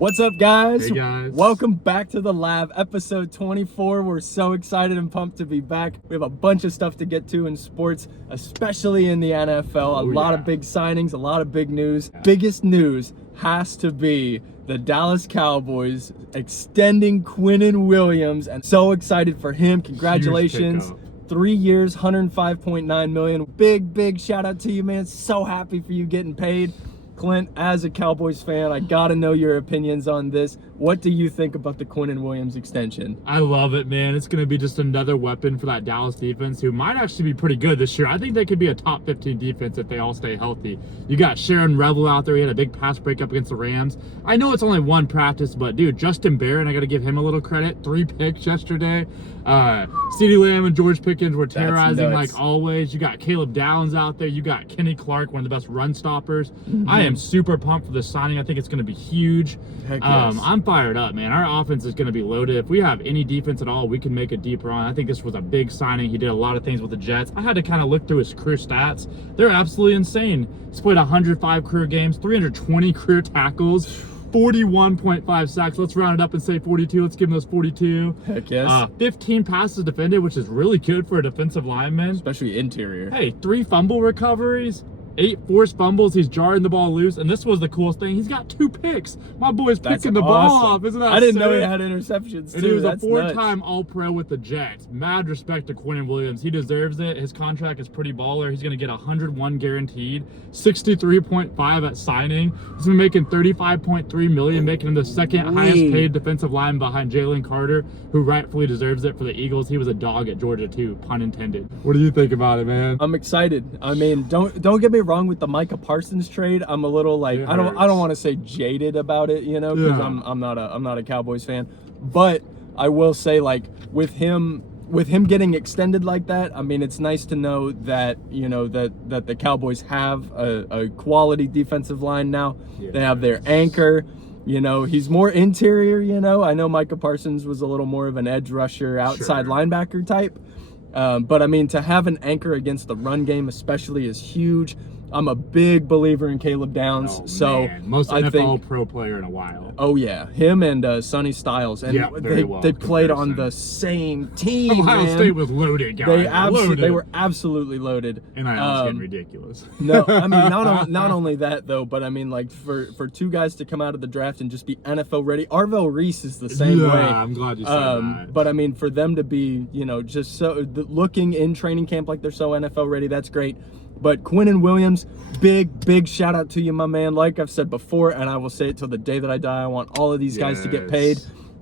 What's up, guys? Hey, guys. Welcome back to the lab, episode 24. We're so excited and pumped to be back. We have a bunch of stuff to get to in sports, especially in the NFL. A lot of big signings, a lot of big news. Biggest news has to be the Dallas Cowboys extending Quinnen Williams, and so excited for him. Congratulations. 3 years, $105.9 million. Big shout out to you, man. So happy for you getting paid. Clint, as a Cowboys fan, I gotta know your opinions on this. What do you think about the Quinnen Williams extension? I love it, man. It's going to be just another weapon for that Dallas defense, who might actually be pretty good this year. I think they could be a top 15 defense if they all stay healthy. You got Sharon Revel out there. He had a big pass breakup against the Rams. I know it's only one practice, but dude, Justin Barron, I got to give him a little credit. 3 picks yesterday. CeeDee Lamb and George Pickens were terrorizing like always. You got Caleb Downs out there. You got Kenny Clark, one of the best run stoppers. I am super pumped for this signing. I think it's going to be huge. Heck yes. I'm fired up, man. Our offense is going to be loaded. If we have any defense at all, we can make a deep run. I think this was a big signing. He did a lot of things with the Jets. I had to kind of look through his career stats. They're absolutely insane. He's played 105 career games, 320 career tackles, 41.5 sacks. Let's round it up and say 42. Let's give him those 42. Heck yes. 15 passes defended, which is really good for a defensive lineman. Especially interior. Hey, 3 fumble recoveries. 8 forced fumbles. He's jarring the ball loose, and this was the coolest thing. He's got 2 picks. My boy's picking the ball off. Isn't that I didn't sick? know he had interceptions too. And he was That's a 4-time All-Pro with the Jets. Mad respect to Quinnen Williams. He deserves it. His contract is pretty baller. He's going to get 101 guaranteed, 63.5 at signing. He's been making 35.3 million, making him the second highest paid defensive line behind Jalen Carter, who rightfully deserves it for the Eagles. He was a dog at Georgia too, pun intended. What do you think about it, man? I'm excited. I mean, don't get me wrong with the Micah Parsons trade. I'm a little like I don't want to say jaded about it, you know, because I'm not a Cowboys fan. But I will say, like, with him getting extended like that, I mean, it's nice to know that, you know, that the Cowboys have a quality defensive line now. They have their anchor. You know, he's more interior, you know. I know Micah Parsons was a little more of an edge rusher, outside linebacker type. But I mean, to have an anchor against the run game especially is huge. I'm a big believer in Caleb Downs. Most NFL pro player in a while. Oh yeah, him and Sonny Styles, and they played on the same team. Ohio State was loaded, guys. They were absolutely loaded. And I was getting ridiculous. No, I mean not only that though, but I mean, like, for 2 guys to come out of the draft and just be NFL ready. Arvell Reese is the same way. I'm glad you said that. But I mean, for them to be, you know, just so looking in training camp like they're so NFL ready, that's great. But Quinnen Williams, big shout out to you, my man. Like I've said before, and I will say it till the day that I die, I want all of these guys to get paid.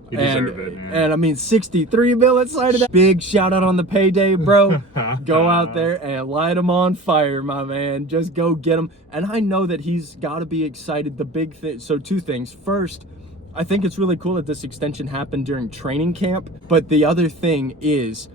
You deserve it, man. And I mean, 63 mil outside of that. Big shout out on the payday, bro. Go out there and light them on fire, my man. Just go get them. And I know that he's got to be excited. The big thing, so 2 things. First, I think it's really cool that this extension happened during training camp. But the other thing is,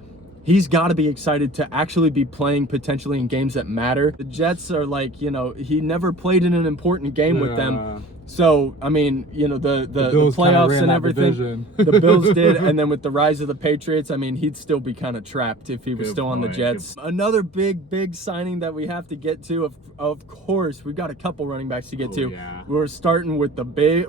he's got to be excited to actually be playing potentially in games that matter. The Jets are like, you know, he never played in an important game with them. So, I mean, you know, the playoffs and everything, the Bills did. And then with the rise of the Patriots, I mean, he'd still be kind of trapped if he was still on the Jets. Another big signing that we have to get to, of course, we've got a couple running backs to get to. Yeah. We're starting with the big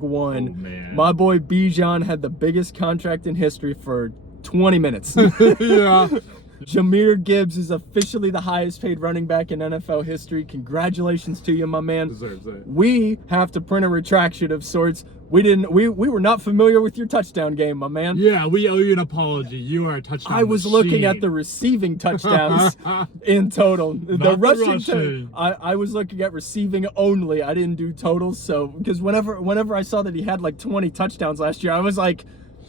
one. Oh, man. My boy Bijan had the biggest contract in history for 20 minutes. Jahmyr Gibbs is officially the highest paid running back in NFL history. Congratulations to you, my man. Deserves it. We have to print a retraction of sorts. We were not familiar with your touchdown game, my man. Yeah, we owe you an apology. You are a touchdown I was machine. looking at the receiving touchdowns in total. The rushing. I was looking at receiving only. I didn't do totals, so because whenever I saw that he had like 20 touchdowns last year, I was like,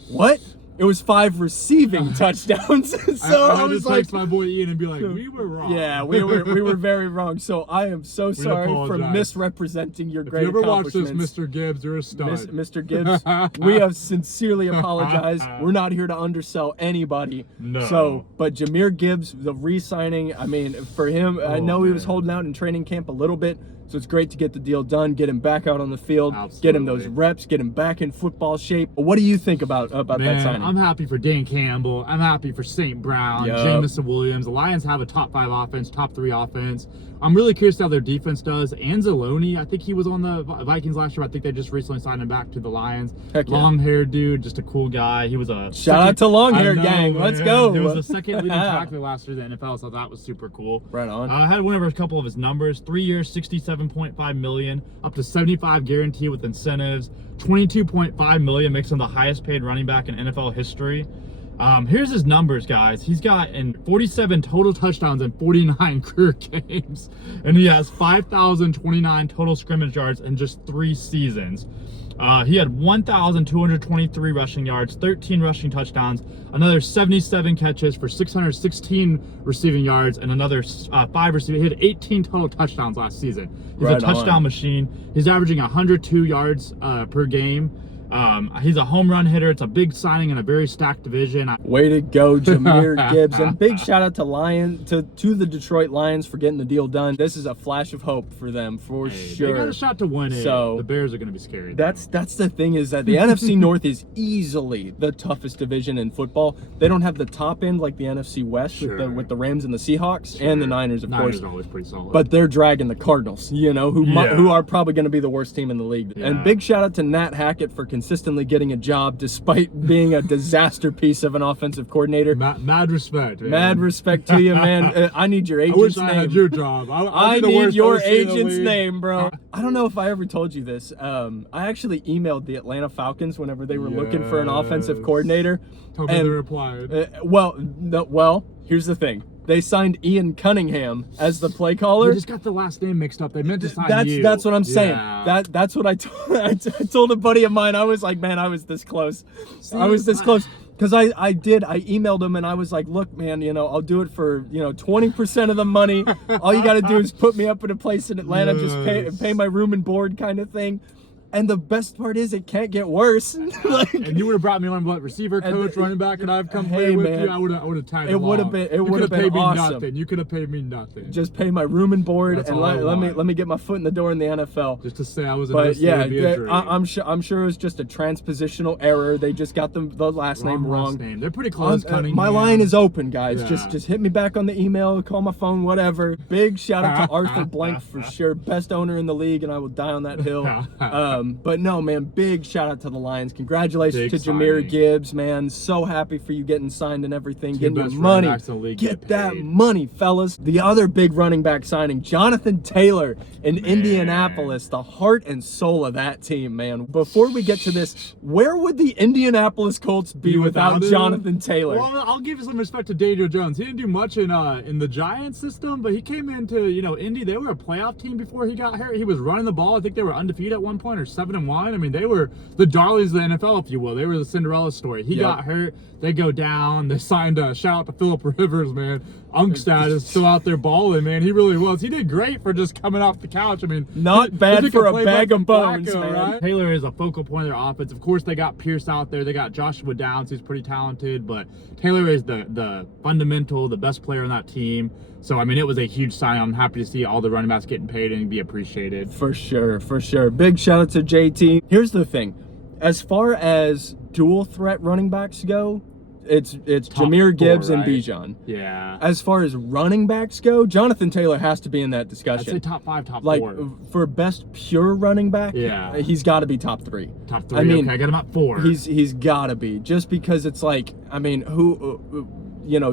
what? It was 5 receiving touchdowns. So I was like, text my boy Ian and be like, we were wrong. Yeah, we were very wrong. So I am so sorry for misrepresenting your great accomplishments. If you ever watch this, Mr. Gibbs, you're a stud. Mr. Gibbs, we have sincerely apologized. We're not here to undersell anybody. No. So, but Jahmyr Gibbs, the re-signing, I mean, for him, I know he was holding out in training camp a little bit. So it's great to get the deal done, get him back out on the field, get him those reps, get him back in football shape. What do you think about that signing? I'm happy for Dan Campbell. I'm happy for St. Brown, Jameson Williams. The Lions have a top 5 offense, top 3 offense. I'm really curious how their defense does. Anzalone, I think he was on the Vikings last year. I think they just recently signed him back to the Lions. Heck yeah. Long-haired dude, just a cool guy. He was a Shout out to long-haired gang. Let's go. He was the second leading tackler last year in the NFL, so that was super cool. Right on. I had one of a couple of his numbers. 3 years, $67.5 million, up to 75 guarantee with incentives. 22.5 million makes him the highest paid running back in NFL history. Here's his numbers, guys. He's got 47 total touchdowns in 49 career games, and he has 5,029 total scrimmage yards in just 3 seasons. He had 1,223 rushing yards, 13 rushing touchdowns, another 77 catches for 616 receiving yards, and another 5 receiving. He had 18 total touchdowns last season. He's a touchdown machine. He's averaging 102 yards per game. He's a home run hitter. It's a big signing in a very stacked division. Way to go, Jahmyr Gibbs. And big shout out to the Detroit Lions for getting the deal done. This is a flash of hope for them, for sure. They got a shot to win it. So the Bears are going to be scary. That's the thing, is that the NFC North is easily the toughest division in football. They don't have the top end like the NFC West with the Rams and the Seahawks and the Niners, of course. Niners are always pretty solid. But they're dragging the Cardinals, who are probably going to be the worst team in the league. Yeah. And big shout out to Nat Hackett for consistently getting a job despite being a disaster piece of an offensive coordinator. Mad respect, man. Mad respect to you, man. I need your agent's name. I wish I had your job. I need your agent's name, bro. I don't know if I ever told you this. I actually emailed the Atlanta Falcons whenever they were looking for an offensive coordinator. Told me they replied. Well, here's the thing. They signed Ian Cunningham as the play caller. They just got the last name mixed up. They meant to sign you. That's what I'm saying. Yeah. That's what I told a buddy of mine. I was like, man, I was this close. I was this close. Because I emailed him and I was like, look, man, I'll do it for, 20% of the money. All you got to do is put me up in a place in Atlanta, just pay my room and board kind of thing. And the best part is it can't get worse. And you would have brought me on receiver, coach, running back, and I've come play with you. I would have tied it would have been awesome. Nothing. You could have paid me nothing. Just pay my room and board. That's and let me get my foot in the door in the NFL. Just to say I was. But yeah, I'm sure it was just a transpositional error. They just got the last name wrong. They're pretty close. My line is open, guys. Yeah. Just hit me back on the email, call my phone, whatever. Big shout out to Arthur Blank for sure, best owner in the league, and I will die on that hill. But no, man, big shout out to the Lions. Congratulations to Jahmyr Gibbs, man. So happy for you getting signed and everything, getting your money. Get that money, fellas. The other big running back signing, Jonathan Taylor in Indianapolis, the heart and soul of that team, man. Before we get to this, where would the Indianapolis Colts be without Jonathan Taylor? Well, I'll give some respect to Daniel Jones. He didn't do much in the Giants system, but he came into, Indy. They were a playoff team before he got hurt. He was running the ball. I think they were undefeated at one point, or 7-1. I mean, they were the darlings of the NFL, if you will. They were the Cinderella story. He got hurt. They go down. They signed a shout out to Phillip Rivers, man. Unkstad is still out there balling, man. He really was. He did great for just coming off the couch. I mean, not bad for a bag of bones, man. Right? Taylor is a focal point of their offense. Of course, they got Pierce out there. They got Joshua Downs, who's pretty talented, but Taylor is the fundamental, the best player on that team. So, I mean, it was a huge sign. I'm happy to see all the running backs getting paid and be appreciated. For sure, for sure. Big shout out to JT. Here's the thing. As far as dual threat running backs go, it's Jahmyr Gibbs and Bijan. Yeah. As far as running backs go, Jonathan Taylor has to be in that discussion. I'd say top 5, top 4. Like, for best pure running back, he's got to be top 3. Top 3, okay, I got him at 4. He's got to be. Just because it's like, I mean,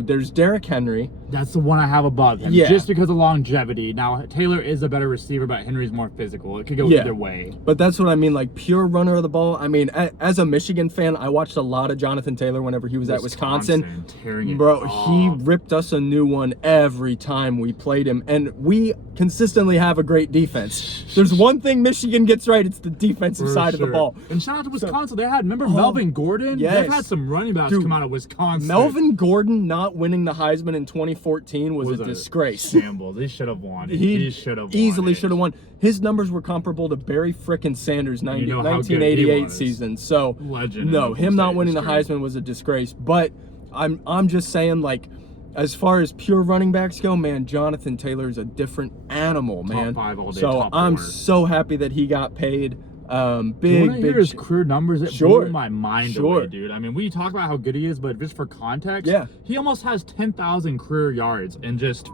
there's Derrick Henry. That's the one I have above him. Yeah. Just because of longevity. Now, Taylor is a better receiver, but Henry's more physical. It could go either way. But that's what I mean, like pure runner of the ball. I mean, as a Michigan fan, I watched a lot of Jonathan Taylor whenever he was at Wisconsin. Bro, he ripped us a new one every time we played him. And we consistently have a great defense. There's one thing Michigan gets right, it's the defensive side of the ball. And shout out to Wisconsin. Remember Melvin Gordon? Yes. They've had some running backs come out of Wisconsin. Melvin Gordon not winning the Heisman in 2014 was a disgrace. Shambles. He should have won. He should have easily should have won. His numbers were comparable to Barry frickin' Sanders' 1988 season. So legend. No, him not winning the Heisman was a disgrace. But I'm just saying, like, as far as pure running backs go, man, Jonathan Taylor is a different animal, man. Top 5 all day. So I'm so happy that he got paid. Big hear his career numbers? It blew my mind away, dude. I mean, we talk about how good he is, but just for context, he almost has 10,000 career yards and just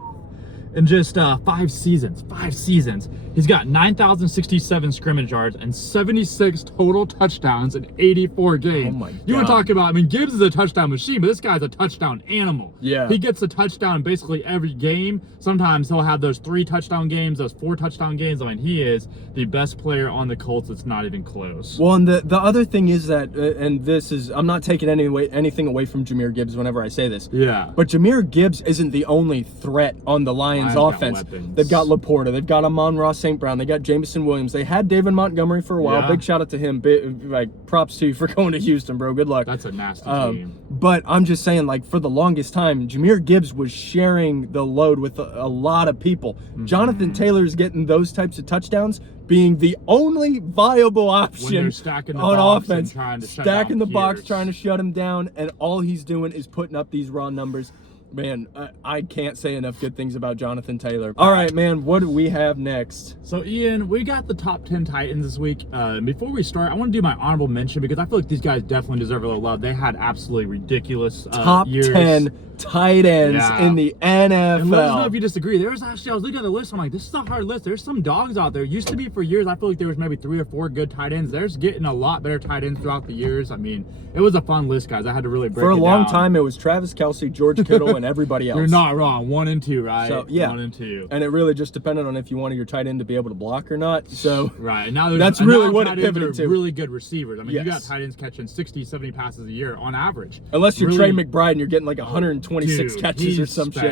in just 5 seasons. 5 seasons. He's got 9,067 scrimmage yards and 76 total touchdowns in 84 games. Oh my God. You want to talk about, I mean, Gibbs is a touchdown machine, but this guy's a touchdown animal. Yeah. He gets a touchdown basically every game. Sometimes he'll have those 3 touchdown games, those 4 touchdown games. I mean, he is the best player on the Colts. It's not even close. Well, and the other thing is that, and this is, I'm not taking anything away from Jahmyr Gibbs whenever I say this. Yeah. But Jahmyr Gibbs isn't the only threat on the Lions offense. They've got Laporta, they've got Amon-Ra St. Brown, they got Jameson Williams, they had David Montgomery for a while. Yeah. Big shout out to him. Like, props to you for going to Houston, bro. Good luck. That's a nasty team. But I'm just saying, like, for the longest time, Jahmyr Gibbs was sharing the load with a lot of people. Jonathan Taylor's getting those types of touchdowns, being the only viable option on offense. Stacking the box, trying to shut him down, and all he's doing is putting up these raw numbers. Man, I can't say enough good things about Jonathan Taylor. All right, man, what do we have next? So, Ian, we got the top 10 Titans this week. Before we start, I want to do my honorable mention because I feel like these guys definitely deserve a little love. They had absolutely ridiculous top years. 10 tight ends in the NFL. And let us know if you disagree. I was looking at the list. I'm like, this is a hard list. There's some dogs out there. Used to be for years. I feel like there was maybe 3 or 4 good tight ends. There's getting a lot better tight ends throughout the years. I mean, it was a fun list, guys. I had to really break it down. For a long time, it was Travis Kelce, George Kittle, and everybody else. You're not wrong. 1 and 2, right? So, yeah. 1 and 2. And it really just depended on if you wanted your tight end to be able to block or not. So right. And now that's really what it pivoted to. Really good receivers. I mean, Yes. you got tight ends catching 60, 70 passes a year on average. Unless you're really, Trey McBride and you're getting like 126 catches or some shit.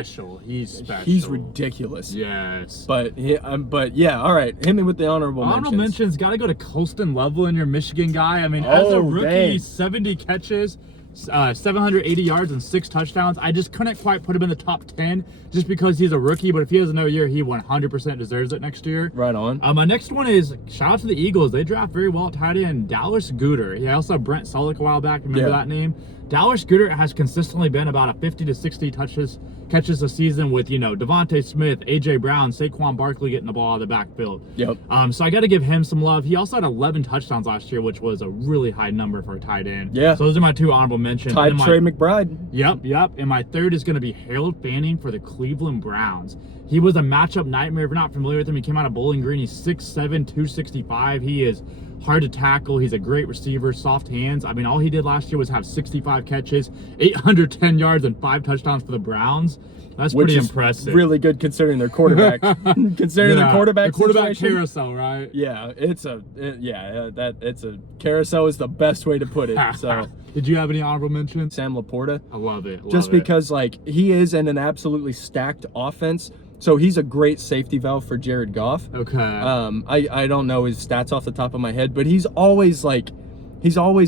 He's special. He's ridiculous. Yes. But yeah, all right. Hit me with the honorable mentions. Honorable mentions got to go to Colston Level, your Michigan guy. I mean, as a rookie, dang. 70 catches, 780 yards and 6 touchdowns. I just couldn't quite put him in the top 10 just because he's a rookie. But if he has another year, he 100% deserves it next year. Right on. My next one is shout out to the Eagles. They draft very well at tight end. Dallas Goedert. He also had Brent Selleck a while back. Remember that name? Dallas Goedert has consistently been about a 50 to 60 catches a season with, Devontae Smith, A.J. Brown, Saquon Barkley getting the ball out of the backfield. Yep. So I got to give him some love. He also had 11 touchdowns last year, which was a really high number for a tight end. Yeah. So those are my 2 honorable mentions. Tied Trey McBride. Yep. And my 3rd is going to be Harold Fanning for the Cleveland Browns. He was a matchup nightmare. If you're not familiar with him, he came out of Bowling Green. He's 6'7", 265. He is hard to tackle. He's a great receiver, soft hands. I mean, all he did last year was have 65 catches, 810 yards, and 5 touchdowts for the Browns. That's pretty impressive. Really good considering their quarterback. Considering their quarterback carousel, right? Yeah, it's a carousel is the best way to put it. So, did you have any honorable mentions? Sam Laporta. I love it. Because like he is in an absolutely stacked offense. So he's a great safety valve for Jared Goff. Okay. I don't know his stats off the top of my head, but he's always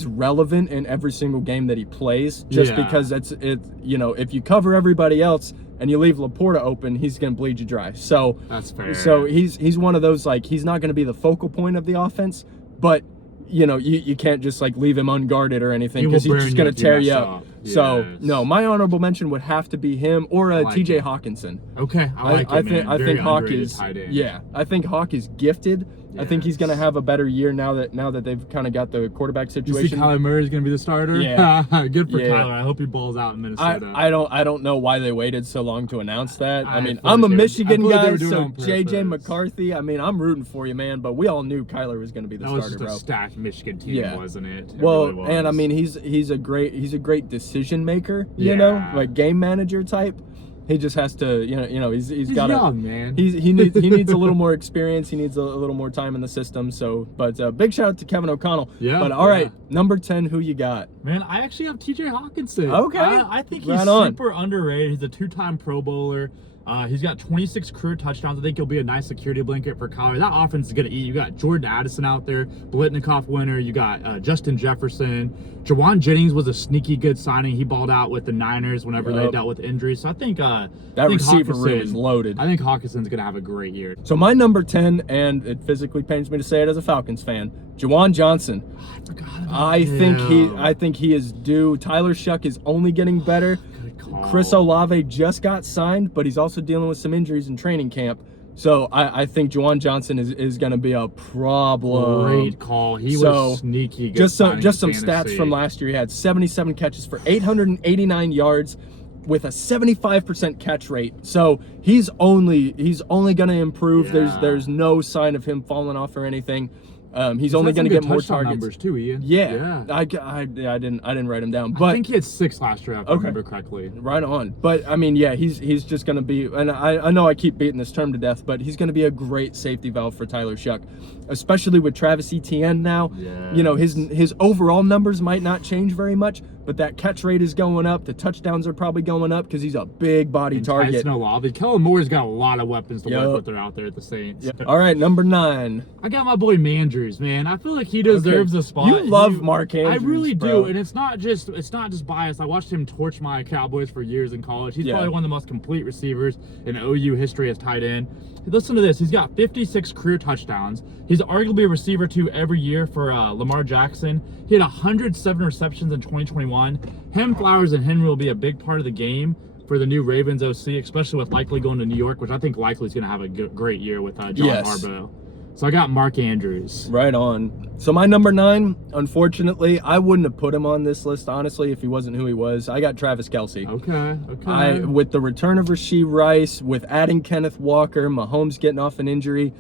relevant in every single game that he plays. Just because if you cover everybody else and you leave Laporta open, he's gonna bleed you dry. So that's fair. So he's one of those, like, he's not gonna be the focal point of the offense, but you can't just like leave him unguarded or anything because he's just gonna tear you up. Yes. So no, my honorable mention would have to be him or TJ Hawkinson. Okay, I think Hawk is I think Hawk is gifted. Yes. I think he's gonna have a better year now that they've kind of got the quarterback situation. You see Kyler Murray's gonna be the starter? Yeah. Good for Kyler. I hope he balls out in Minnesota. I don't know why they waited so long to announce that. I mean, I'm a Michigan guy, so JJ McCarthy. I mean, I'm rooting for you, man. But we all knew Kyler was gonna be the starter, bro. That was just a stacked Michigan team, wasn't it? Well, really was. And I mean, he's a great decision maker. You know, like game manager type. He just has to, he's got young, man. He needs a little more experience. He needs a little more time in the system. So, but big shout out to Kevin O'Connell. Yeah. But all right, number 10, who you got? Man, I actually have TJ Hawkinson. Okay. I think he's super underrated. He's a 2-time Pro Bowler. He's got 26 career touchdowns. I think he'll be a nice security blanket for Kyler. That offense is going to eat. You got Jordan Addison out there, Blitnikoff winner. You got Justin Jefferson. Jawan Jennings was a sneaky good signing. He balled out with the Niners whenever they dealt with injuries. So I think that receiver room is loaded. I think Hawkinson's going to have a great year. So my number 10, and it physically pains me to say it as a Falcons fan, Jawan Johnson. I forgot about him. I think he is due. Tyler Shuck is only getting better. Chris Olave just got signed, but he's also dealing with some injuries in training camp. So I think Juwan Johnson is going to be a problem. Great call. He was sneaky good. Just some stats from last year. He had 77 catches for 889 yards, with a 75% catch rate. So he's only going to improve. Yeah. There's no sign of him falling off or anything. He's only had going to some get good more touchdown targets. numbers too, Ian. Yeah. I didn't write him down, but I think he had 6 last year, if I remember correctly. right on. But I mean, yeah, he's just going to be, and I know I keep beating this term to death, but he's going to be a great safety valve for Tyler Shuck, especially with Travis Etienne now. Yes. You know, his overall numbers might not change very much, but that catch rate is going up. The touchdowns are probably going up because he's a big body target. Tyson Olave. Kellen Moore's got a lot of weapons to work with. They're out there at the Saints. Yep. All right, number 9. I got my boy Mandrews, man. I feel like he deserves a spot. You love Mark Andrews. I really do, bro. and it's not just bias. I watched him torch my Cowboys for years in college. He's probably one of the most complete receivers in OU history as tight end. Listen to this. He's got 56 career touchdowns. He's arguably a receiver 2 every year for Lamar Jackson. He had 107 receptions in 2021. Him, Flowers, and Henry will be a big part of the game for the new Ravens OC, especially with Likely going to New York, which I think Likely is going to have a great year with John Harbaugh. So I got Mark Andrews. Right on. So my number 9, unfortunately, I wouldn't have put him on this list, honestly, if he wasn't who he was. I got Travis Kelce. Okay. With the return of Rashee Rice, with adding Kenneth Walker, Mahomes getting off an injury,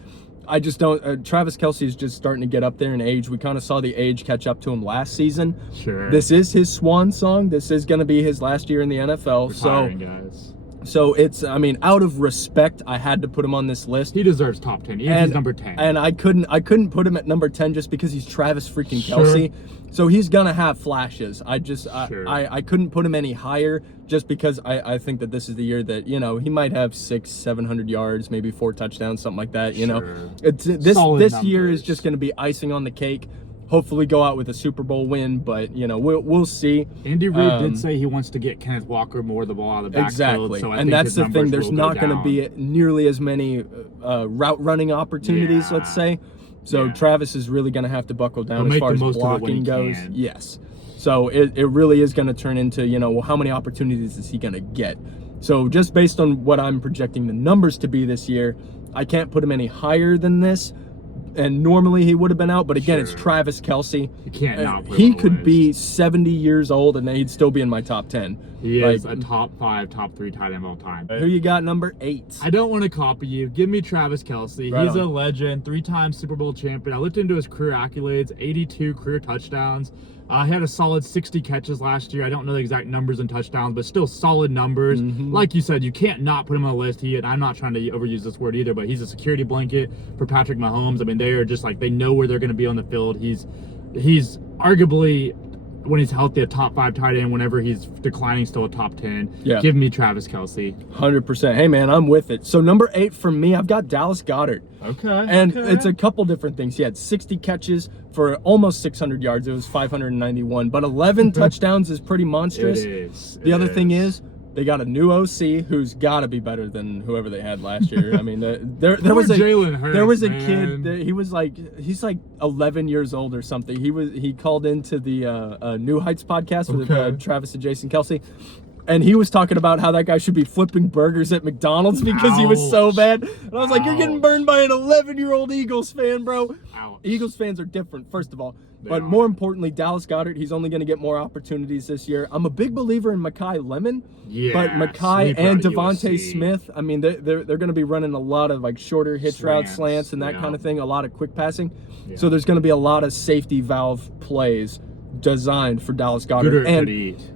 I just don't. Travis Kelce is just starting to get up there in age. We kind of saw the age catch up to him last season. Sure. This is his swan song. This is going to be his last year in the NFL. Retiring, guys. So it's, I mean, out of respect, I had to put him on this list. He deserves top 10. He's number 10. And I couldn't put him at number 10 just because he's Travis freaking Kelce. So he's gonna have flashes. I couldn't put him any higher just because I think that this is the year that, you know, he might have 600-700 yards, maybe 4 touchdowns, something like that. You know, it's this year is just gonna be icing on the cake. Hopefully go out with a Super Bowl win, but you know we'll see. Andy Reid did say he wants to get Kenneth Walker more of the ball out of the backfield. Exactly, so and that's the thing. There's not going to be nearly as many route running opportunities. Let's say, so Travis is really going to have to buckle down as far as blocking goes. Yes, so it really is going to turn into, you know, well, how many opportunities is he going to get? So just based on what I'm projecting the numbers to be this year, I can't put him any higher than this. And normally he would have been out, but again, it's Travis Kelce. You can't not put he could be 70 years old and he'd still be in my top 10. He is a top 5, top 3 tight end of all time. Who you got number 8? I don't want to copy you. Give me Travis Kelce. Right He's on. a legend, 3-time Super Bowl champion. I looked into his career accolades, 82 career touchdowns. He had a solid 60 catches last year. I don't know the exact numbers and touchdowns, but still solid numbers. Like you said, you can't not put him on the list. And I'm not trying to overuse this word either, but he's a security blanket for Patrick Mahomes. I mean, they are just like, they know where they're going to be on the field. He's arguably, when he's healthy, a top 5 tight end. Whenever he's declining, still a top 10. Yeah. Give me Travis Kelce. 100%. Hey, man, I'm with it. So number 8 for me, I've got Dallas Goedert. Okay. And it's a couple different things. He had 60 catches for almost 600 yards. It was 591, but 11 touchdowns is pretty monstrous. It is. The other thing is, they got a new OC who's got to be better than whoever they had last year. I mean, there was a Jalen Hurts, there was a man. kid. He's like 11 years old or something. He called into the New Heights podcast with Travis and Jason Kelce. And he was talking about how that guy should be flipping burgers at McDonald's because he was so bad. And I was like, you're getting burned by an 11-year-old Eagles fan, bro. Eagles fans are different, first of all. But more importantly, Dallas Goedert, he's only going to get more opportunities this year. I'm a big believer in Mekhi Lemon. But Mekhi and Devontae Smith, I mean, they're going to be running a lot of like shorter hitch route slants and that kind of thing, a lot of quick passing. So there's going to be a lot of safety valve plays designed for Dallas Goedert.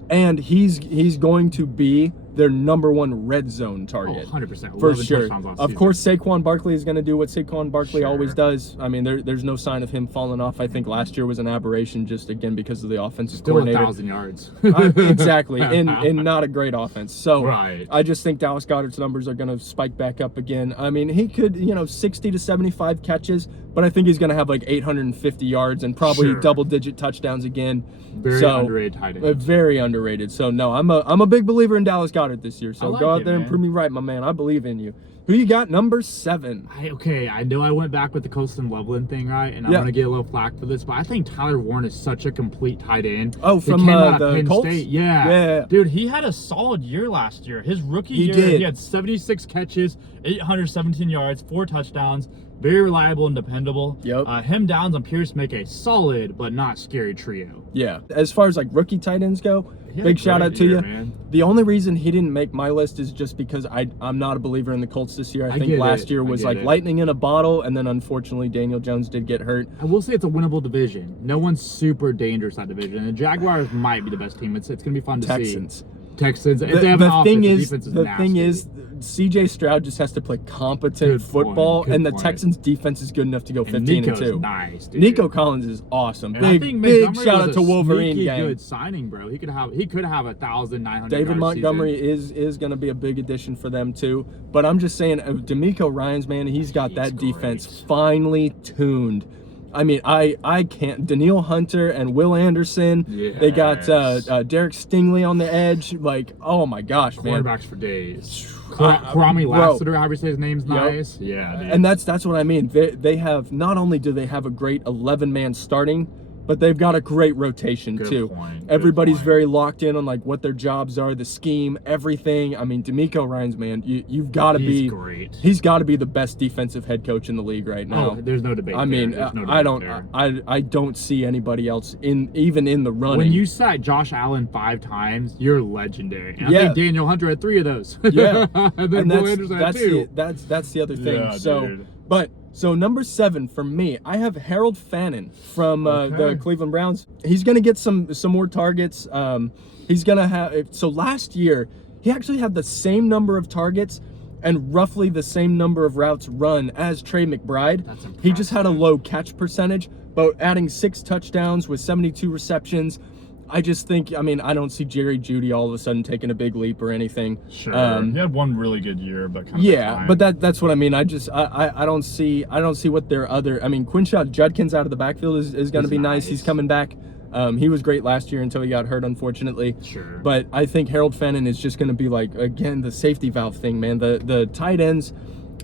And he's going to be their number 1 red zone target. 100%. For sure. Of course, Saquon Barkley is going to do what Saquon Barkley always does. I mean, there's no sign of him falling off. I think last year was an aberration just, again, because of the offensive coordinator. 1,000 yards. Exactly. In not a great offense. So I just think Dallas Goedert's numbers are going to spike back up again. I mean, he could, 60 to 75 catches, but I think he's going to have like 850 yards and probably double-digit touchdowns again. Very underrated tight end. Very underrated. So no, I'm a big believer in Dallas Goedert this year. So go out there and prove me right, my man. I believe in you. Who you got number 7? I know I went back with the Colston Loveland thing, right? And I'm going to get a little flack for this, but I think Tyler Warren is such a complete tight end. Oh, from the Penn Colts? State. Yeah. Dude, he had a solid year last year. His rookie year, he had 76 catches, 817 yards, 4 touchdowns. Very reliable and dependable. Yep. Him, Downs, and Pierce make a solid but not scary trio. Yeah. As far as like rookie tight ends go, He had big a shout great out to year, you. man. The only reason he didn't make my list is just because I'm not a believer in the Colts this year. I think get last it. year I was get like it. lightning in a bottle, and then unfortunately Daniel Jones did get hurt. I will say it's a winnable division. No one's super dangerous that division. The Jaguars might be the best team. It's gonna be fun to Texans. see. Texans. If they have an The offense, thing the is, defense is the nasty. thing is, CJ Stroud just has to play competent Good football, point, good and the point. Texans defense is good enough to go And 15 Nico's and 2. nice, dude. Nico Collins is awesome. And I think Big Montgomery shout was out to a Wolverine sneaky gang. good signing, bro. He could have 1,900. David Montgomery is going to be a big addition for them too. But I'm just saying, DeMeco Ryans, man, he's got that defense finely tuned. I mean, I can't. Daniil Hunter and Will Anderson. Yes. They got Derek Stingley on the edge. Like, oh my gosh, man. Quarterbacks for days. Kwame bro. Lassiter, however you say his name's Yep. nice. Yeah, dude. And that's what I mean. They have, not only do they have a great 11-man starting, but they've got a great rotation Good too. point, good Everybody's point. very locked in on like what their jobs are, the scheme, everything. I mean, DeMeco Ryans, man, you've got to be He's great. He's got to be the best defensive head coach in the league right now. Oh, there's no debate. I mean, there. There's no I debate don't there. I don't see anybody else even in the running. When you sack Josh Allen 5 times, you're legendary. And Yeah. I think Daniel Hunter had 3 of those. Yeah. and then Will Anderson had 2. that's the other thing. Yeah, so dude. So number 7 for me, I have Harold Fannin from the Okay. Cleveland Browns. He's gonna get some more targets. He's gonna have. So last year, he actually had the same number of targets and roughly the same number of routes run as Trey McBride. That's He just had a impressive. low catch percentage, but adding 6 touchdowns with 72 receptions. I just think, I mean, I don't see Jerry Jeudy all of a sudden taking a big leap or anything. Sure. He had one really good year, but kind of Yeah, but that's what I mean. I don't see what their other. I mean, Quinshot Judkins out of the backfield is going to He's be nice. nice. He's coming back. He was great last year until he got hurt, unfortunately. Sure. But I think Harold Fannin is just going to be like, again, the safety valve thing, man. The tight ends.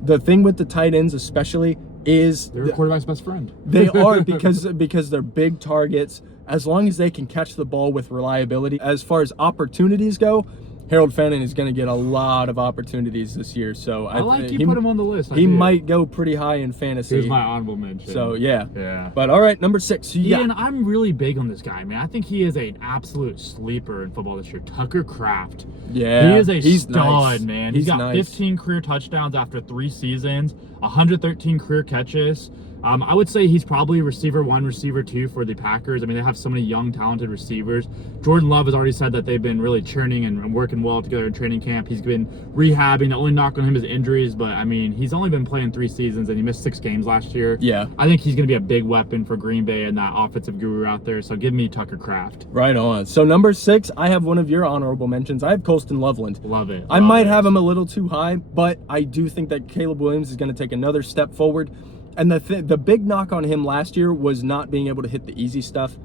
The thing with the tight ends, especially, is They're a quarterback's best friend. they are because they're big targets. As long as they can catch the ball with reliability. As far as opportunities go, Harold Fannin is going to get a lot of opportunities this year. So I like you put him on the list. I He do. might go pretty high in fantasy. Here's my honorable mention. So yeah. Yeah. But all right, number 6. Yeah. Ian, I'm really big on this guy, man. I think he is an absolute sleeper in football this year. Tucker Kraft. Yeah. He is a he's stud, nice. man. He's He's got nice. 15 career touchdowns after 3 seasons, 113 career catches. I would say he's probably receiver 1, receiver 2 for the Packers. I mean, they have so many young, talented receivers. Jordan Love has already said that they've been really churning and working well together in training camp. He's been rehabbing. The only knock on him is injuries, but I mean, he's only been playing 3 seasons and he missed 6 games last year. Yeah. I think he's going to be a big weapon for Green Bay and that offensive guru out there. So give me Tucker Kraft. Right on. So number 6, I have one of your honorable mentions. I have Colston Loveland. Love it. I Love might it. have him a little too high, but I do think that Caleb Williams is going to take another step forward. And the big knock on him last year was not being able to hit the easy stuff,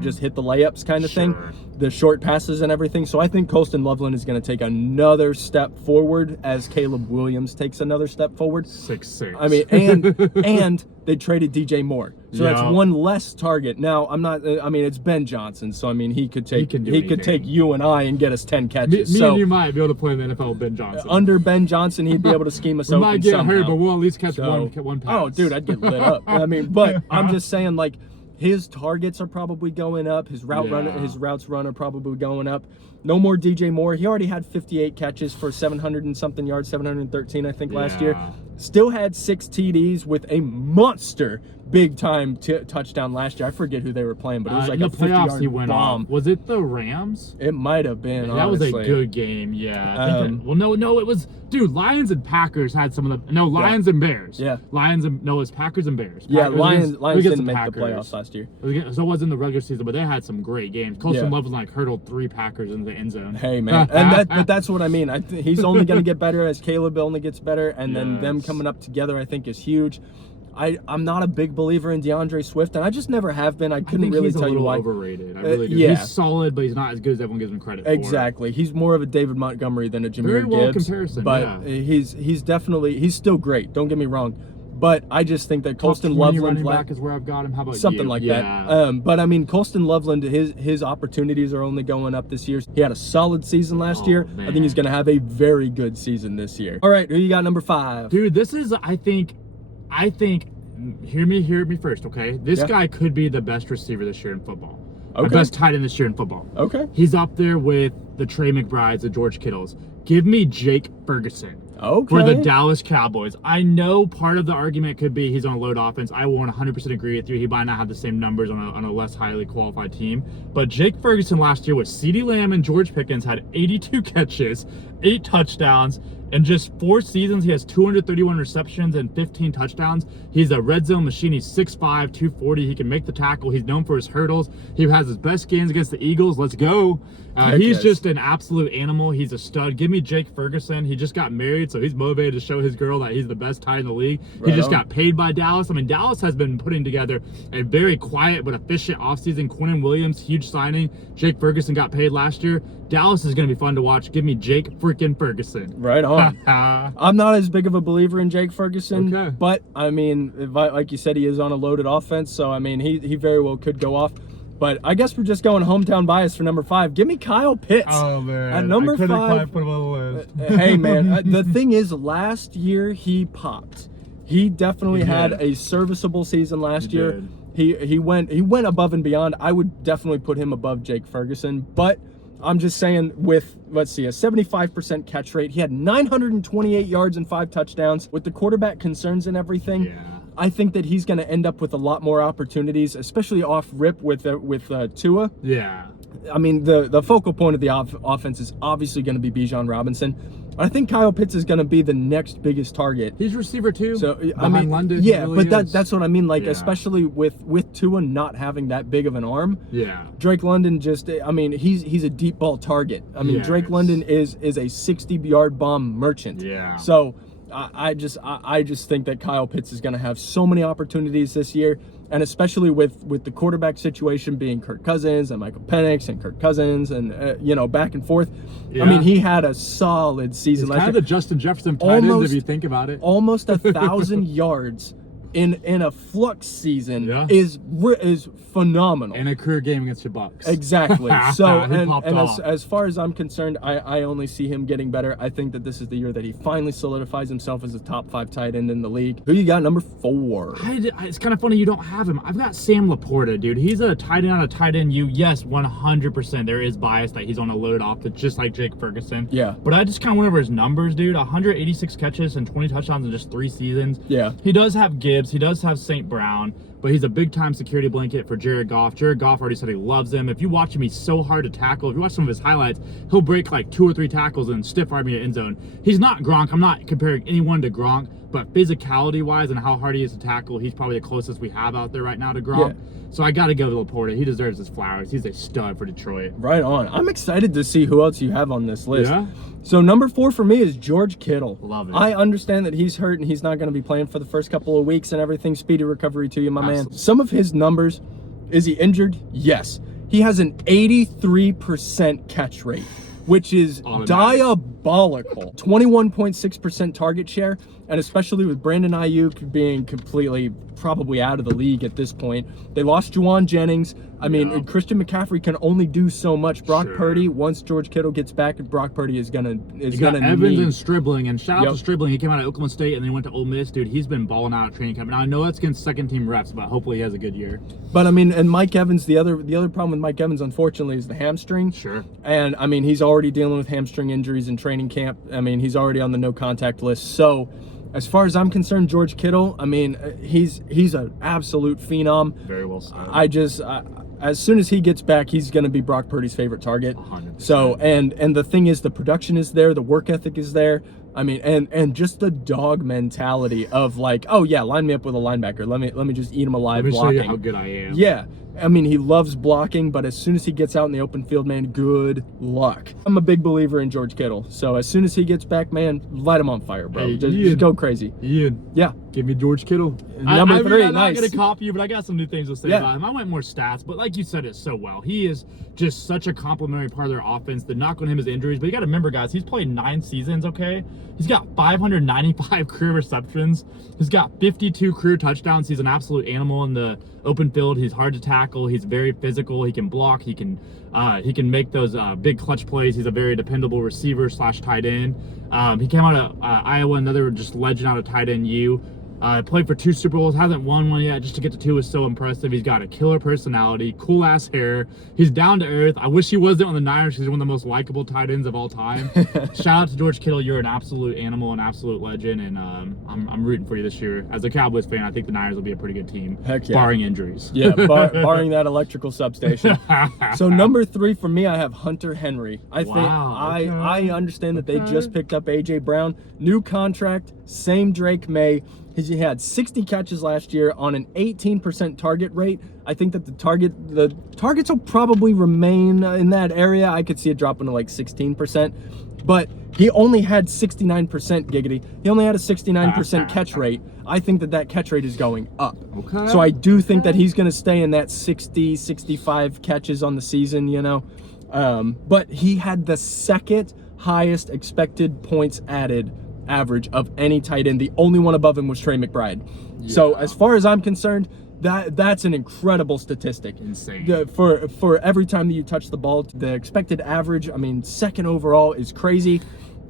just hit the layups kind of thing, the short passes and everything. So I think Colston Loveland is going to take another step forward as Caleb Williams takes another step forward. 6'6". I mean, and they traded DJ Moore, so that's Yeah. one less target. Now I'm not. I mean, it's Ben Johnson, so I mean he could take can do he could anything. take you and I and get us 10 Me catches. so and you might be able to play in the NFL with Ben Johnson. under Ben Johnson, he'd be able to scheme us we open might get somehow. hurt, but we'll at least catch So- one pass. Oh, dude, I'd get lit up. I mean, but I'm just saying, like, his targets are probably going up. His routes run are probably going up. No more DJ Moore. He already had 58 catches for 700 and something yards, 713, I think, last year. Yeah. Still had 6 TDs with a monster big time touchdown last year. I forget who they were playing, but it was like in a the playoffs 50-yard he went bomb. off. Was it the Rams? It might have been. That was a honestly. good game. Yeah. I think Um, no, it was. Dude, Lions and Packers had some of the. No, Lions and Bears. Yeah. It was Packers and Bears. Yeah, Packers Lions against didn't make Packers. the playoffs last year. So it was in the regular season, but they had some great games. Colston Yeah. Loveland like hurdled 3 Packers into the end zone. Hey man, but that's what I mean. He's only going to get better as Caleb only gets better, and then them Yes. coming up together, I think, is huge. I'm not a big believer in DeAndre Swift, and I just never have been. I couldn't think really he's tell a you little why. overrated. I really do. yeah. He's solid, but he's not as good as everyone gives him credit for. Exactly. He's more of a David Montgomery than a Jahmyr Very well Gibbs. comparison, but yeah. he's definitely still great. Don't get me wrong, but I just think that Top Colston 20 Loveland running back is where I've got him. How about something you? like Yeah. that. But I mean, Colston Loveland, his opportunities are only going up this year. He had a solid season last year. I think he's man. going to have a very good season this year. All right, who you got number 5? Dude, this is, I think, I think, hear me first, okay? This guy could be the best receiver this year in football. Okay. The best tight end this year in football. Okay. He's up there with the Trey McBrides, the George Kittles. Give me Jake Ferguson. Okay. For the Dallas Cowboys. I know part of the argument could be he's on a load offense. I will 100% agree with you. He might not have the same numbers on a less highly qualified team. But Jake Ferguson last year with CeeDee Lamb and George Pickens had 82 catches, 8 touchdowns. In just 4 seasons, he has 231 receptions and 15 touchdowns. He's a red zone machine. He's 6'5", 240. He can make the tackle. He's known for his hurdles. He has his best games against the Eagles. Let's go. He's just an absolute animal. He's a stud. Give me Jake Ferguson. He just got married, so he's motivated to show his girl that he's the best tight in the league. He just got paid by Dallas. I mean, Dallas has been putting together a very quiet but efficient offseason. Quinnen Williams, huge signing. Jake Ferguson got paid last year. Dallas is going to be fun to watch. Give me Jake freaking Ferguson. Right on. I'm not as big of a believer in Jake Ferguson, but I mean, like you said, he is on a loaded offense, so I mean, he very well could go off. But I guess we're just going hometown bias for number 5. Give me Kyle Pitts. Oh man, at number 5. Quite put him on the list. Hey man, the thing is, last year he popped. He definitely had a serviceable season last year. He went above and beyond. I would definitely put him above Jake Ferguson, but I'm just saying, with, let's see, a 75% catch rate, he had 928 yards and 5 touchdowns. With the quarterback concerns and everything, I think that he's going to end up with a lot more opportunities, especially off rip with Tua. Yeah. I mean, the focal point of the offense is obviously going to be Bijan Robinson. I think Kyle Pitts is going to be the next biggest target. He's receiver too. So I mean, London, yeah, really but that's what I mean. Like, especially with Tua not having that big of an arm. Yeah. Drake London I mean, he's a deep ball target. I mean, Drake London is a 60-yard bomb merchant. Yeah. So I just think that Kyle Pitts is going to have so many opportunities this year. And especially with the quarterback situation being Kirk Cousins and Michael Penix and Kirk Cousins and, back and forth. Yeah. I mean, he had a solid season last year. Kind of the Justin Jefferson tight ends if you think about it. Almost 1,000 yards in a flux season is phenomenal. In a career game against your Bucks. Exactly. So and as far as I'm concerned, I only see him getting better. I think that this is the year that he finally solidifies himself as a top 5 tight end in the league. Who you got number 4? It's kind of funny you don't have him. I've got Sam Laporta, dude. He's a tight end on a tight end. Yes, 100%. There is bias that he's on a load off, just like Jake Ferguson. Yeah. But I just kind of went over his numbers, dude. 186 catches and 20 touchdowns in just 3 seasons. Yeah. He does have Gibbs. He does have St. Brown, but he's a big-time security blanket for Jared Goff. Jared Goff already said he loves him. If you watch him, he's so hard to tackle. If you watch some of his highlights, he'll break like 2 or 3 tackles and stiff arm you to end zone. He's not Gronk. I'm not comparing anyone to Gronk, but physicality-wise and how hard he is to tackle, he's probably the closest we have out there right now to Gronk. Yeah. So I got to go to Laporta. He deserves his flowers. He's a stud for Detroit. Right on. I'm excited to see who else you have on this list. Yeah. So number 4 for me is George Kittle. Love it. I understand that he's hurt and he's not going to be playing for the first couple of weeks and everything. Speedy recovery to you, my man. Some of his numbers, is he injured? Yes. He has an 83% catch rate, which is diabolical. 21.6% target share, and especially with Brandon Ayuk being completely probably out of the league at this point. They lost Juwan Jennings. I mean, Christian McCaffrey can only do so much. Brock Purdy, once George Kittle gets back, Brock Purdy is gonna Evans and Stribling, and shout out to Stribling. He came out of Oklahoma State and then went to Ole Miss. Dude, he's been balling out at training camp. Now I know that's against second-team reps, but hopefully he has a good year. But I mean, and Mike Evans, the other problem with Mike Evans, unfortunately, is the hamstring. Sure. And I mean, he's already dealing with hamstring injuries in training camp. I mean, he's already on the no-contact list. So, as far as I'm concerned, George Kittle, I mean, he's an absolute phenom. Very well said. As soon as he gets back, he's going to be Brock Purdy's favorite target. 100%. So, and the thing is, the production is there, the work ethic is there. I mean, and just the dog mentality of like, oh yeah, line me up with a linebacker. Let me just eat him alive blocking. Let me show you how good I am. Yeah. I mean, he loves blocking, but as soon as he gets out in the open field, man, good luck. I'm a big believer in George Kittle. So as soon as he gets back, man, light him on fire, bro. Hey, just go crazy. Ian. Yeah. Give me George Kittle. Number 3, I'm nice. not going to copy you, but I got some new things to say about him. I went more stats, but like you said it so well. He is just such a complimentary part of their offense. The knock on him is injuries, but you got to remember, guys, he's played 9 seasons, okay? He's got 595 career receptions. He's got 52 career touchdowns. He's an absolute animal in the open field. He's hard to tackle. He's very physical. He can block. He can make those big clutch plays. He's a very dependable receiver / tight end. He came out of Iowa, another just legend out of tight end U. Played for 2 Super Bowls, hasn't won one yet. Just to get to 2 is so impressive. He's got a killer personality, cool ass hair. He's down to earth. I wish he wasn't on the Niners because he's one of the most likable tight ends of all time. Shout out to George Kittle. You're an absolute animal, an absolute legend, and I'm rooting for you this year. As a Cowboys fan, I think the Niners will be a pretty good team, barring injuries. Yeah, barring that electrical substation. So number 3 for me, I have Hunter Henry. I understand that they just picked up A.J. Brown, new contract, same Drake May. He had 60 catches last year on an 18% target rate. I think that the targets will probably remain in that area. I could see it dropping to like 16%, but he only had 69% giggity. He only had a 69% catch rate. I think that catch rate is going up. Okay. So I do think that he's going to stay in that 60, 65 catches on the season, you know. But he had the second highest expected points added average of any tight end. The only one above him was Trey McBride. Yeah. So as far as I'm concerned, that's an incredible statistic. Insane. For every time that you touch the ball, the expected average, I mean, second overall is crazy.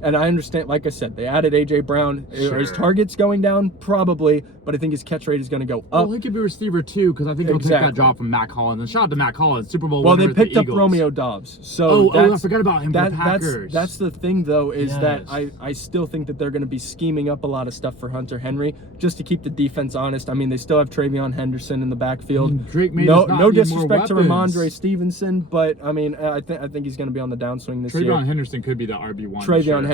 And I understand, like I said, they added A.J. Brown. Sure. Are his targets going down? Probably, but I think his catch rate is going to go up. Well, he could be a receiver too, because I think he'll take that job from Matt Collins. And shout out to Matt Collins, Super Bowl winner. Well, they picked up Romeo Doubs. So I forgot about him. For the Packers. That's the thing, though, is that I still think that they're going to be scheming up a lot of stuff for Hunter Henry just to keep the defense honest. I mean, they still have Travion Henderson in the backfield. Drake May no disrespect to Ramondre Stevenson, but I mean, I think he's going to be on the downswing this year. Travion Henderson could be the RB1. Travion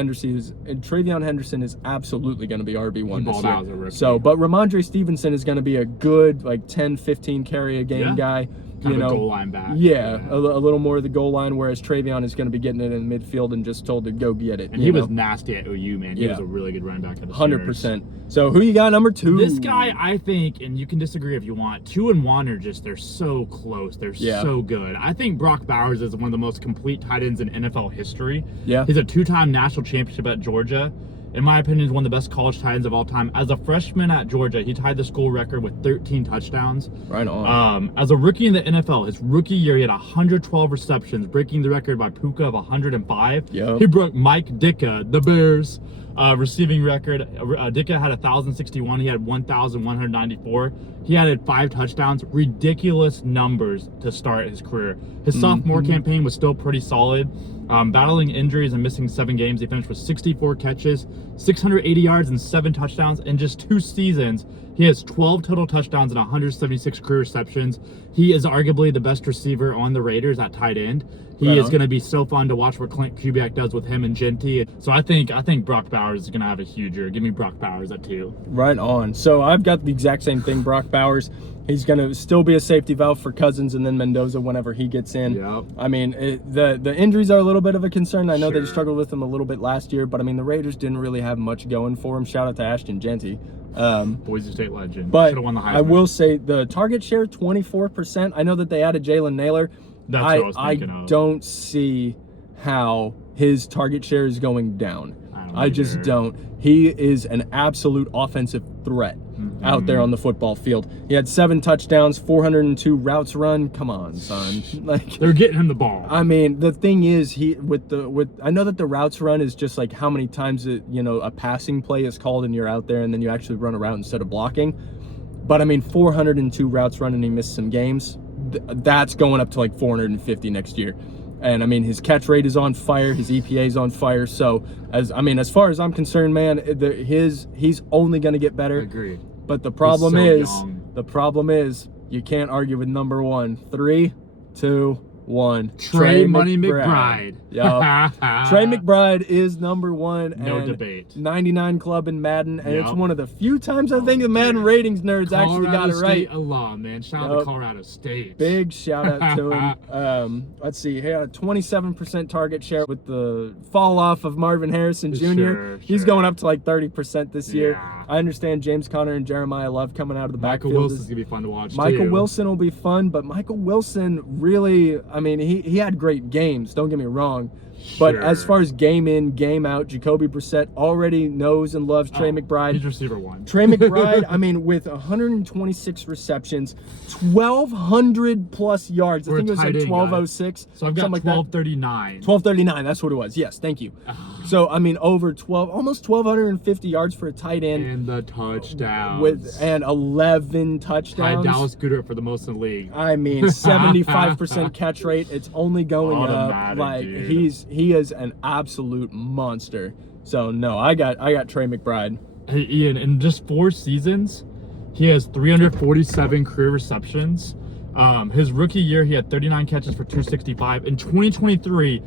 Henderson is absolutely going to be RB1 this year. As a rookie. So, but Ramondre Stevenson is going to be a good, like, 10, 15 carry a game guy. Kind of a goal line back. Yeah, a little more of the goal line, whereas Travion is going to be getting it in midfield and just told to go get it. And he was nasty at OU, man. He was a really good running back at the 100%. So who you got number 2? This guy, I think, and you can disagree if you want, 2 and 1 are just, they're so close. They're so good. I think Brock Bowers is one of the most complete tight ends in NFL history. Yeah. He's a 2-time national championship at Georgia. In my opinion, is one of the best college tight ends of all time. As a freshman at Georgia, he tied the school record with 13 touchdowns. Right on. As a rookie in the NFL, his rookie year, he had 112 receptions, breaking the record by Puka of 105. Yep. He broke Mike Ditka, the Bears, receiving record. Ditka had 1,061. He had 1,194. He added 5 touchdowns. Ridiculous numbers to start his career. His sophomore campaign was still pretty solid. Battling injuries and missing 7 games, he finished with 64 catches, 680 yards, and 7 touchdowns. In just 2 seasons, he has 12 total touchdowns and 176 career receptions. He is arguably the best receiver on the Raiders at tight end. He is going to be so fun to watch what Clint Kubiak does with him and Genty. So I think Brock Bowers is going to have a huge year. Give me Brock Bowers at 2. Right on. So I've got the exact same thing, Brock Bowers. He's going to still be a safety valve for Cousins and then Mendoza whenever he gets in. Yep. I mean, the injuries are a little bit of a concern. I know they struggled with them a little bit last year, but I mean, the Raiders didn't really have much going for him. Shout out to Ashton Genty. Boise State legend. But should've won the Heisman. I will say the target share, 24%. I know that they added Jalen Naylor. That's what I was thinking of. I don't see how his target share is going down. I just don't. He is an absolute offensive threat out there on the football field. He had 7 touchdowns, 402 routes run. Come on, son. Like, they're getting him the ball. I mean, the thing is, I know that the routes run is just like how many times a passing play is called and you're out there and then you actually run a route instead of blocking. But I mean, 402 routes run and he missed some games. That's going up to like 450 next year. And I mean, his catch rate is on fire, his EPA is on fire. So as far as I'm concerned, man, he's only going to get better. Agreed. But the problem is you can't argue with number 1. 3, 2, 1. Trey Money McBride. Yep. Trey McBride is number 1. No debate. 99 club in Madden, and it's one of the few times I think the Madden ratings nerds actually got it right. Colorado State alum, man. Shout out to Colorado State. Big shout out to him. Let's see. He had a 27% target share with the fall off of Marvin Harrison Jr. He's going up to like 30% this year. I understand James Conner and Jeremiah Love coming out of the backfield. Michael Wilson's going to be fun to watch, Michael Wilson will be fun, but Michael Wilson really, I mean, he had great games, don't get me wrong. But as far as game in, game out, Jacoby Brissett already knows and loves Trey McBride. He's receiver 1. Trey McBride, I mean, with 126 receptions, 1,200 plus yards. I think it was like 1,206. So I've got 1,239. 1,239, that's what it was. Yes, thank you. So, I mean, almost 1,250 yards for a tight end. And the touchdowns. And 11 touchdowns. Tied Dallas Goedert for the most in the league. I mean, 75% catch rate. It's only going up. Automatic, Like, dude. he is an absolute monster. So, no, I got Trey McBride. Hey, Ian, in just 4 seasons, he has 347 career receptions. His rookie year, he had 39 catches for 265. In 2023,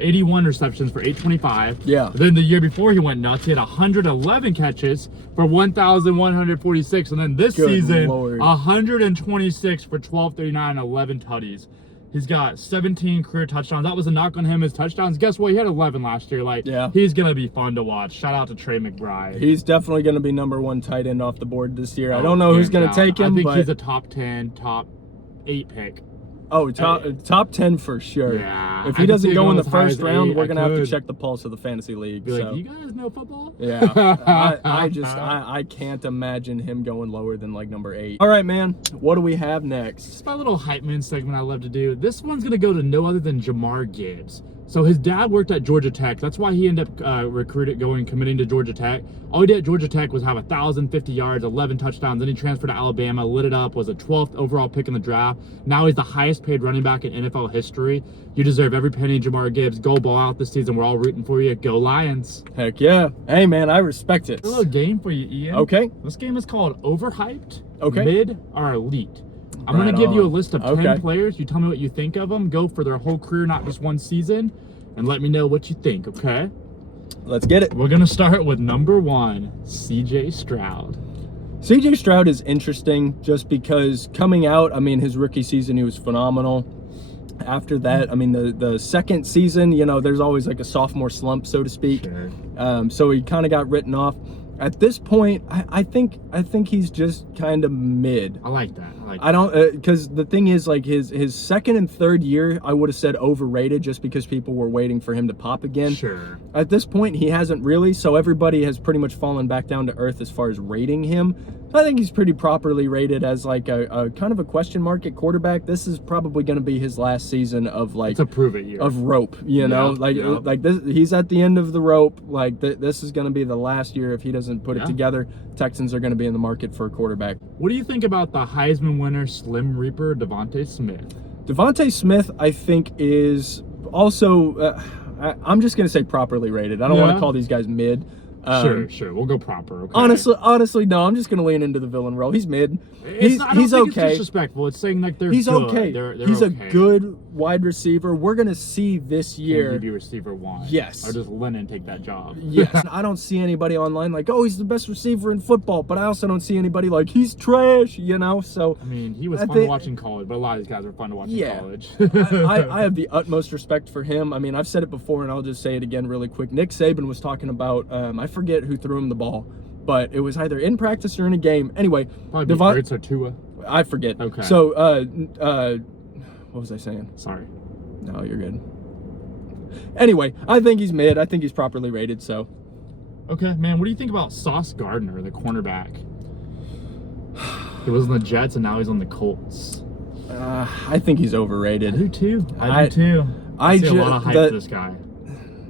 81 receptions for 825. Yeah. Then the year before he went nuts, he had 111 catches for 1,146. And then this Good season, Lord. 126 for 1,239, 11 tutties. He's got 17 career touchdowns. That was a knock on him, his touchdowns. Guess what? He had 11 last year. Like, yeah. He's going to be fun to watch. Shout out to Trey McBride. He's definitely going to be #1 tight end off the board this year. I don't know who's going to take him, I think but he's a top 10, top 8 pick. Oh, top 10 for sure. Yeah. If he doesn't go in the as high first as round, 8, we're going to have to could. check the pulse of the fantasy league. Be So. like, you guys know football? Yeah. I can't imagine him going lower than like number 8. All right, man. What do we have next? It's my little hype man segment I love to do. This one's going to go to no other than Jahmyr Gibbs. So his dad worked at Georgia Tech. That's why he ended up committing to Georgia Tech. All he did at Georgia Tech was have 1,050 yards, 11 touchdowns. Then he transferred to Alabama, lit it up, was a 12th overall pick in the draft. Now he's the highest paid running back in NFL history. You deserve every penny, Jahmyr Gibbs. Go ball out this season. We're all rooting for you. Go Lions. Heck yeah. Hey, man, I respect it. A little game for you, Ian. Okay. This game is called Overhyped, Okay. Mid, or Elite. I'm Right going to give you a on. list of 10 players. You tell me what you think of them. Go for their whole career, not just one season. And let me know what you think, okay? Let's get it. We're going to start with number 1, CJ Stroud. CJ Stroud is interesting just because coming out, I mean, his rookie season, he was phenomenal. After that, I mean, the second season, you know, there's always like a sophomore slump, so to speak. Sure. So he kind of got written off. At this point, I think he's just kind of mid. I like that. I don't, because the thing is, like, his second and third year, I would have said overrated just because people were waiting for him to pop again. Sure. At this point, he hasn't really, so everybody has pretty much fallen back down to earth as far as rating him. I think he's pretty properly rated as like a kind of a question mark at quarterback. This is probably going to be his last season of like It's a prove it year. of rope, you know, like this. He's at the end of the rope. Like this is going to be the last year if he doesn't put it together. Texans are going to be in the market for a quarterback. What do you think about the Heisman winner, Slim Reaper, Devontae Smith? Devontae Smith, I think, is also. I'm just going to say properly rated. I don't want to call these guys mid. Sure. We'll go proper. Okay? Honestly, no. I'm just gonna lean into the villain role. He's mid. He's I don't think okay. It's disrespectful. It's saying like He's good. okay. They're He's okay. a good wide receiver. We're gonna see this year. Can he be receiver 1? Yes. Or does Lennon take that job? Yes. I don't see anybody online like, oh, he's the best receiver in football. But I also don't see anybody like he's trash. You know. So I mean, he was fun to watch in college, but a lot of these guys were fun to watch in college. I have the utmost respect for him. I mean, I've said it before, and I'll just say it again really quick. Nick Saban was talking about, I forget who threw him the ball, but it was either in practice or in a game. Anyway, probably Hurts or Tua. I forget. Okay. So, what was I saying? Sorry. No, you're good. Anyway, I think he's mid. I think he's properly rated. So. Okay, man. What do you think about Sauce Gardner, the cornerback? He was on the Jets, and now he's on the Colts. I think he's overrated. I do too. I see a lot of hype for this guy.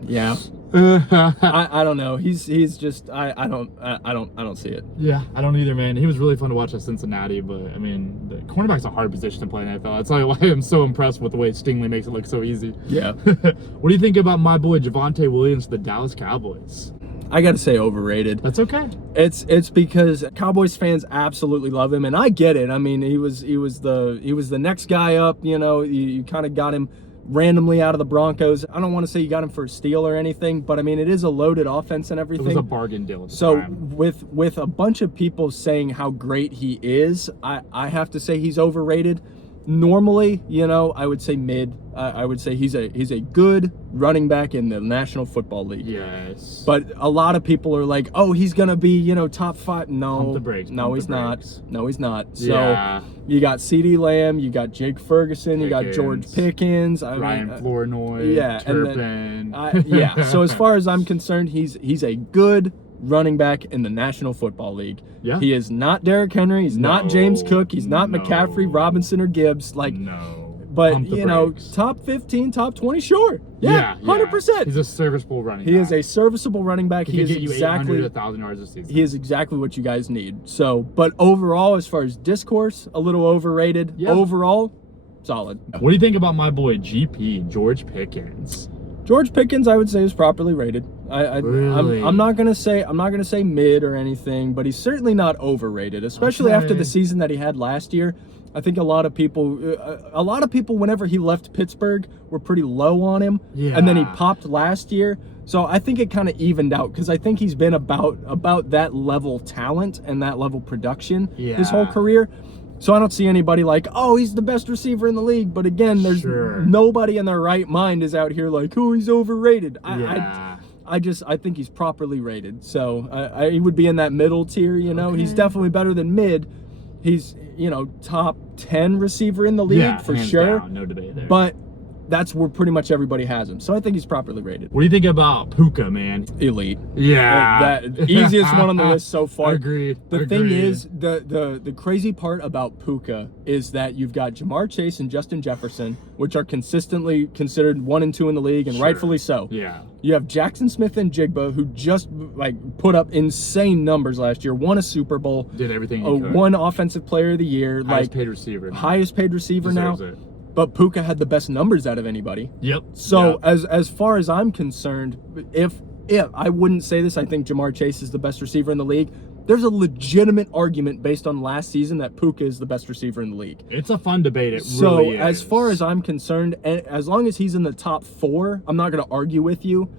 Yeah. I don't know. He's just I don't see it. Yeah, I don't either, man. He was really fun to watch at Cincinnati, but I mean, the cornerback's a hard position to play in the NFL. That's why I'm so impressed with the way Stingley makes it look so easy. Yeah. What do you think about my boy Javonte Williams, the Dallas Cowboys? I gotta say overrated. That's okay. It's because Cowboys fans absolutely love him, and I get it. I mean, he was the next guy up. You know, you kind of got him randomly out of the Broncos. I don't want to say you got him for a steal or anything, but I mean, it is a loaded offense and everything. It was a bargain deal at the so time. with a bunch of people saying how great he is, I have to say he's overrated. Normally, you know, I would say mid. I would say he's a good running back in the National Football League. Yes. But a lot of people are like, oh, he's gonna be, you know, top 5. No, Pump the brakes, no, pump he's the not. brakes. No, he's not. So Yeah. you got CeeDee Lamb, you got Jake Ferguson, you got George Pickens, Ryan Flournoy, yeah, Turpin. and then, yeah. So as far as I'm concerned, he's a good running back in the National Football League. Yeah. He is not Derrick Henry. He's not James Cook. He's not McCaffrey, Robinson, or Gibbs. Like, no. but Pump the you know, brakes. top 15, top 20, sure. Yeah, 100%. He's a serviceable running He back. is a serviceable running back. He He could is get you exactly 800 to 1,000 yards a season. He is exactly what you guys need. So, but overall, as far as discourse, a little overrated. Yeah. Overall, solid. What do you think about my boy GP, George Pickens? George Pickens, I would say, is properly rated. Really? I'm not gonna say mid or anything, but he's certainly not overrated, especially Okay. after the season that he had last year. I think a lot of people, whenever he left Pittsburgh, were pretty low on him, and then he Yeah. popped last year. So I think it kind of evened out because I think he's been about that level talent and that level production his whole Yeah. career. So I don't see anybody like, oh, he's the best receiver in the league. But again, there's nobody in their right mind is out here like, oh, he's overrated. I think he's properly rated. So he would be in that middle tier, you know. Okay. He's definitely better than mid. He's, top 10 receiver in the league for hands sure. down, no debate there. But that's where pretty much everybody has him. So I think he's properly rated. What do you think about Puka, man? Elite. Yeah. That easiest one on the list so far. Agreed. The thing is, the crazy part about Puka is that you've got Jahmyr Chase and Justin Jefferson, which are consistently considered 1 and 2 in the league, and rightfully so. Yeah. You have Jackson Smith and Jigba, who just put up insane numbers last year, won a Super Bowl, Did everything he could. won Offensive Player of the Year, Highest paid receiver. highest paid receiver Deserves now. it. But Puka had the best numbers out of anybody. Yep. So as far as I'm concerned, if I wouldn't say this, I think Jahmyr Chase is the best receiver in the league. There's a legitimate argument based on last season that Puka is the best receiver in the league. It's a fun debate. It So really is. as far as I'm concerned, as long as he's in the top 4, I'm not going to argue with you.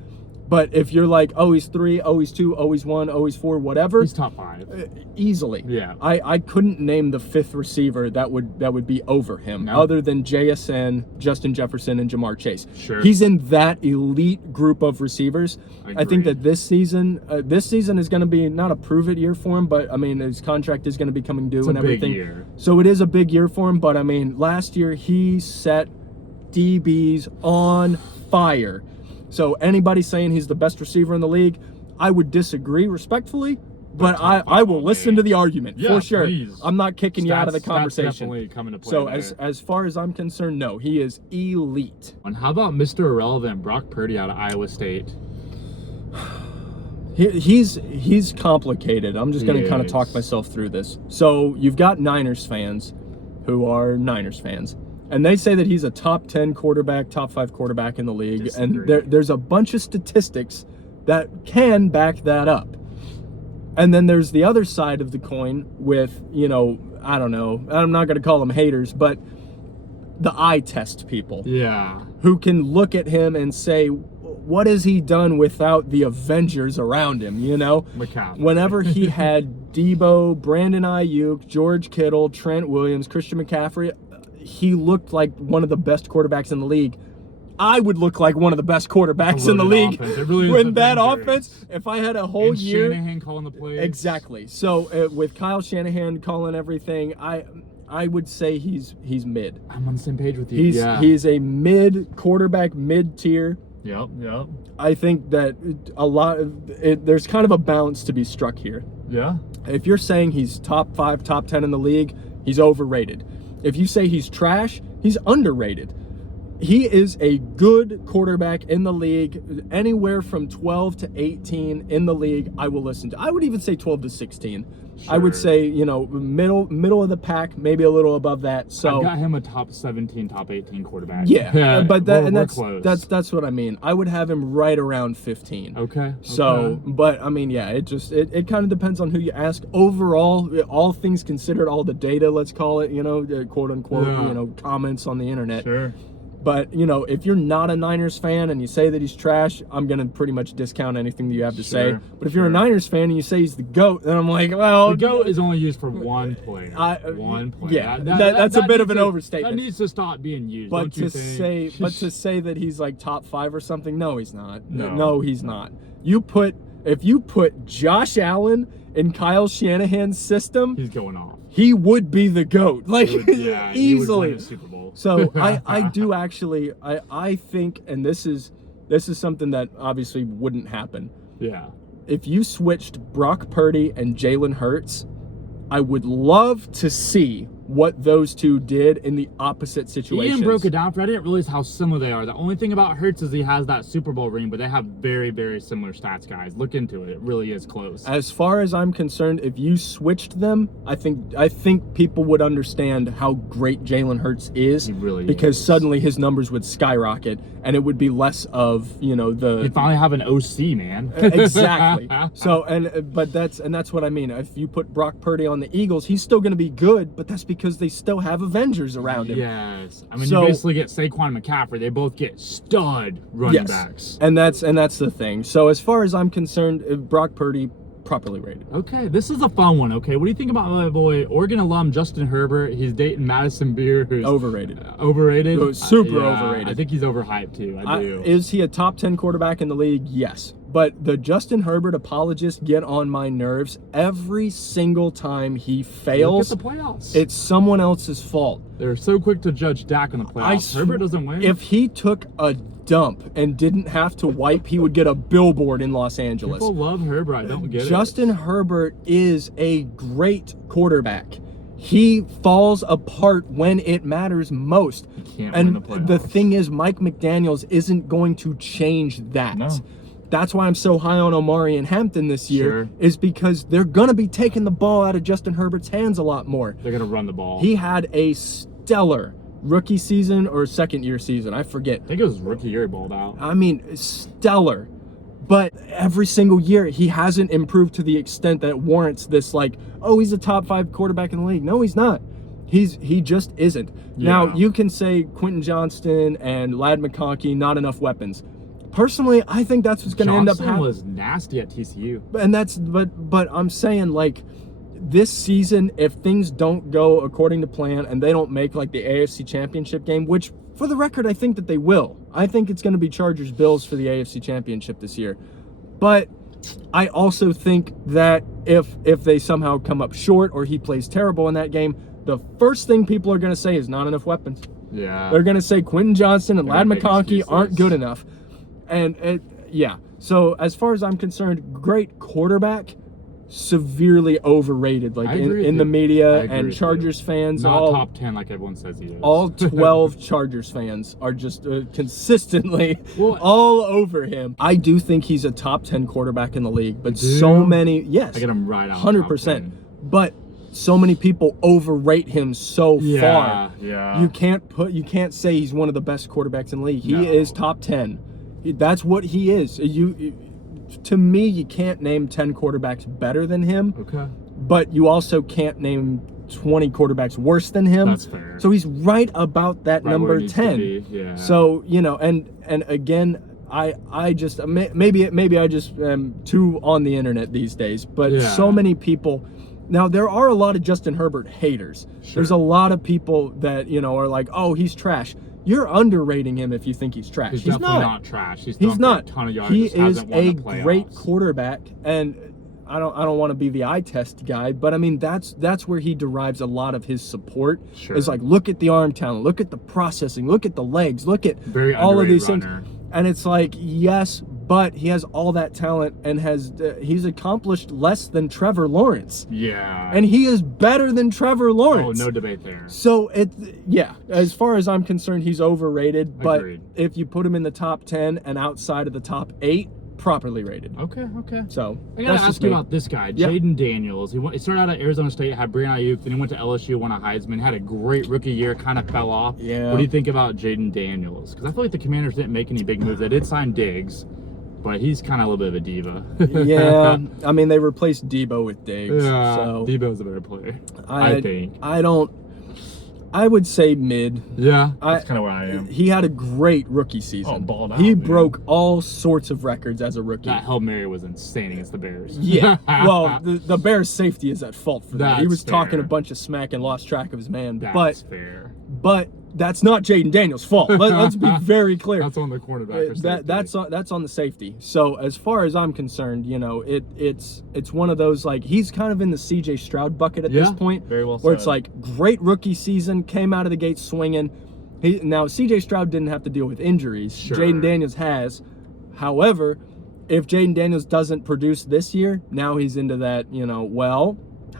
But if you're like, oh, he's 3, oh, he's 2, oh, he's 1, oh, he's 4, whatever, he's top 5. easily. Yeah. I couldn't name the 5th receiver that would be over him, No. other than JSN, Justin Jefferson, and Jahmyr Chase. Sure. He's in that elite group of receivers. I think Agreed. that this season is going to be not a prove it year for him, but I mean his contract is going to be coming due It's and a big everything. year. So it is a big year for him. But I mean, last year he set DBs on fire. So anybody saying he's the best receiver in the league, I would disagree respectfully, but I will listen to the argument for sure. Please. I'm not kicking you out of the Stats conversation. definitely come into play So there. as far as I'm concerned, no, he is elite. And how about Mr. Irrelevant, Brock Purdy out of Iowa State? He's complicated. I'm just going to kind of Yes. talk myself through this. So you've got Niners fans who are Niners fans, and they say that he's a top 10 quarterback, top 5 quarterback in the league. Disagree. And there's a bunch of statistics that can back that up. And then there's the other side of the coin with, I don't know, I'm not going to call them haters, but the eye test people Yeah. who can look at him and say, what has he done without the Avengers around him, McCaffrey. Whenever he had Debo, Brandon Ayuk, George Kittle, Trent Williams, Christian McCaffrey, he looked like one of the best quarterbacks in the league. I would look like one of the best quarterbacks in the league. It really is When that Avengers. offense, if I had a whole And year. Shanahan calling the plays. Exactly. So with Kyle Shanahan calling everything, I would say he's mid. I'm on the same page with you. He's a mid quarterback, mid tier. Yep. I think that there's kind of a balance to be struck here. Yeah. If you're saying he's top 5, top 10 in the league, he's overrated. If you say he's trash, he's underrated. He is a good quarterback in the league, anywhere from 12 to 18 in the league. I will listen to. I would even say 12 to 16. I would Sure. say, middle of the pack, maybe a little above that. So I've got him a top 17, top 18 quarterback. yeah, but we're close. that's what I mean. I would have him right around 15. Okay. So, but I mean, yeah, it kind of depends on who you ask. Overall, all things considered, all the data, let's call it, quote unquote, Yeah. comments on the internet. Sure. But, if you're not a Niners fan and you say that he's trash, I'm going to pretty much discount anything that you have to say. Sure, But if you're a Niners fan and you say he's the GOAT, then I'm like, well... The GOAT is only used for one player. One player. Yeah, that's a bit of an overstatement. That needs to stop being used. But don't you think? to say that he's like top 5 or something, no, he's not. No. No, he's not. If you put Josh Allen in Kyle Shanahan's system, He's going off. he would be the GOAT, like He would win easily. a Super Bowl. So I do actually I think, and this is something that obviously wouldn't happen. Yeah. If you switched Brock Purdy and Jalen Hurts, I would love to see what those two did in the opposite situations. Ian broke it down for I didn't realize how similar they are. The only thing about Hurts is he has that Super Bowl ring, but they have very, very similar stats, guys. Look into it. It really is close. As far as I'm concerned, if you switched them, I think people would understand how great Jalen Hurts is. He really because is. suddenly his numbers would skyrocket, and it would be less of the. He'd finally have an OC, man. Exactly. So that's what I mean. If you put Brock Purdy on the Eagles, he's still going to be good, but that's because they still have Avengers around him. Yes. I mean, you basically get Saquon and McCaffrey. They both get stud running backs. And that's the thing. So as far as I'm concerned, Brock Purdy properly rated. Okay, this is a fun one. Okay, what do you think about my boy Oregon alum Justin Herbert? He's dating Madison Beer, who's Overrated. Overrated? Super overrated. I think he's overhyped too. I do. Is he a top 10 quarterback in the league? Yes. But the Justin Herbert apologists get on my nerves every single time he fails. Look at the playoffs. It's someone else's fault. They're so quick to judge Dak in the playoffs. Herbert doesn't win. If he took a dump and didn't have to wipe, he would get a billboard in Los Angeles. People love Herbert. I don't get it. Justin Herbert is a great quarterback. He falls apart when it matters most. He can't and win the playoffs. The thing is, Mike McDaniels isn't going to change that. No. That's why I'm so high on Omari and Hampton this year, Sure. is because they're going to be taking the ball out of Justin Herbert's hands a lot more. They're going to run the ball. He had a stellar rookie season or second-year season. I forget. I think it was rookie year he balled out. I mean, stellar. But every single year, he hasn't improved to the extent that it warrants this, like, oh, he's a top 5 quarterback in the league. No, he's not. He just isn't. Yeah. Now, you can say Quentin Johnston and Ladd McConkey, not enough weapons. Personally, I think that's what's going to end up happening. was nasty at TCU. But I'm saying, like, this season, if things don't go according to plan and they don't make, like, the AFC Championship game, which, for the record, I think that they will. I think it's going to be Chargers-Bills for the AFC Championship this year. But I also think that if they somehow come up short or he plays terrible in that game, the first thing people are going to say is not enough weapons. Yeah. They're going to say Quentin Johnston and They're Ladd gonna make McConkey aren't excuses. good enough. And yeah. So as far as I'm concerned, great quarterback, severely overrated. Like I agree with in the you. I media agree and with Chargers fans, Not all top 10 like everyone says he is. all 12 Chargers fans are just consistently Well, all over him. I do think he's a top 10 quarterback in the league, but You do? so many, yes, I get him right out. 100%. But so many people overrate him so far. Yeah. You can't say he's one of the best quarterbacks in the league. He No. is top 10. That's what he is. To me, you can't name 10 quarterbacks better than him, Okay. but you also can't name 20 quarterbacs worse than him. That's fair. So he's right about that Right where number he needs to 10. be, yeah. So, and again, I just maybe I just am too on the internet these days, but Yeah. so many people. Now, there are a lot of Justin Herbert haters. Sure. There's a lot of people that, are like, oh, he's trash. You're underrating him if you think he's trash. He's He's definitely not. not trash. He's He's thrown for not. a ton of yards. He just is hasn't won a the playoffs. great quarterback, and I don't want to be the eye test guy, but I mean that's where he derives a lot of his support. Sure. Is like, look at the arm talent, look at the processing, look at the legs, look at Very all of these underrated runner. things. And it's like, yes, but he has all that talent and he's accomplished less than Trevor Lawrence. Yeah. And he is better than Trevor Lawrence. Oh, no debate there. So as far as I'm concerned, he's overrated. But Agreed. if you put him in the top 10 and outside of the top 8, properly rated. Okay. So I gotta that's ask just you me. about this guy, Yeah. Jaden Daniels. He started out at Arizona State, had Brandon Ayuk, then he went to LSU, won a Heisman, had a great rookie year, kind of fell off. Yeah. What do you think about Jaden Daniels? Because I feel like the Commanders didn't make any big moves. They did sign Diggs, but he's kind of a little bit of a diva. Yeah, I mean they replaced Debo with Diggs. Yeah, So Debo's a better player, I think. I would say mid. Yeah. That's kind of where I am. He had a great rookie season. Oh, balled out, he man. broke all sorts of records as a rookie. That Hail Mary was insane against the Bears. Yeah. Well, the Bears' safety is at fault for that. He That's was talking fair. a bunch of smack and lost track of his man. That's fair. But that's not Jaden Daniels' fault. Let's be very clear. That's on the cornerback. or safety. That's on the safety. So as far as I'm concerned, it's one of those, like, he's kind of in the CJ Stroud bucket at this point, very well where it's said. like great rookie season, came out of the gate swinging. Now CJ Stroud didn't have to deal with injuries. Sure. Jaden Daniels has. However, if Jaden Daniels doesn't produce this year, now he's into that.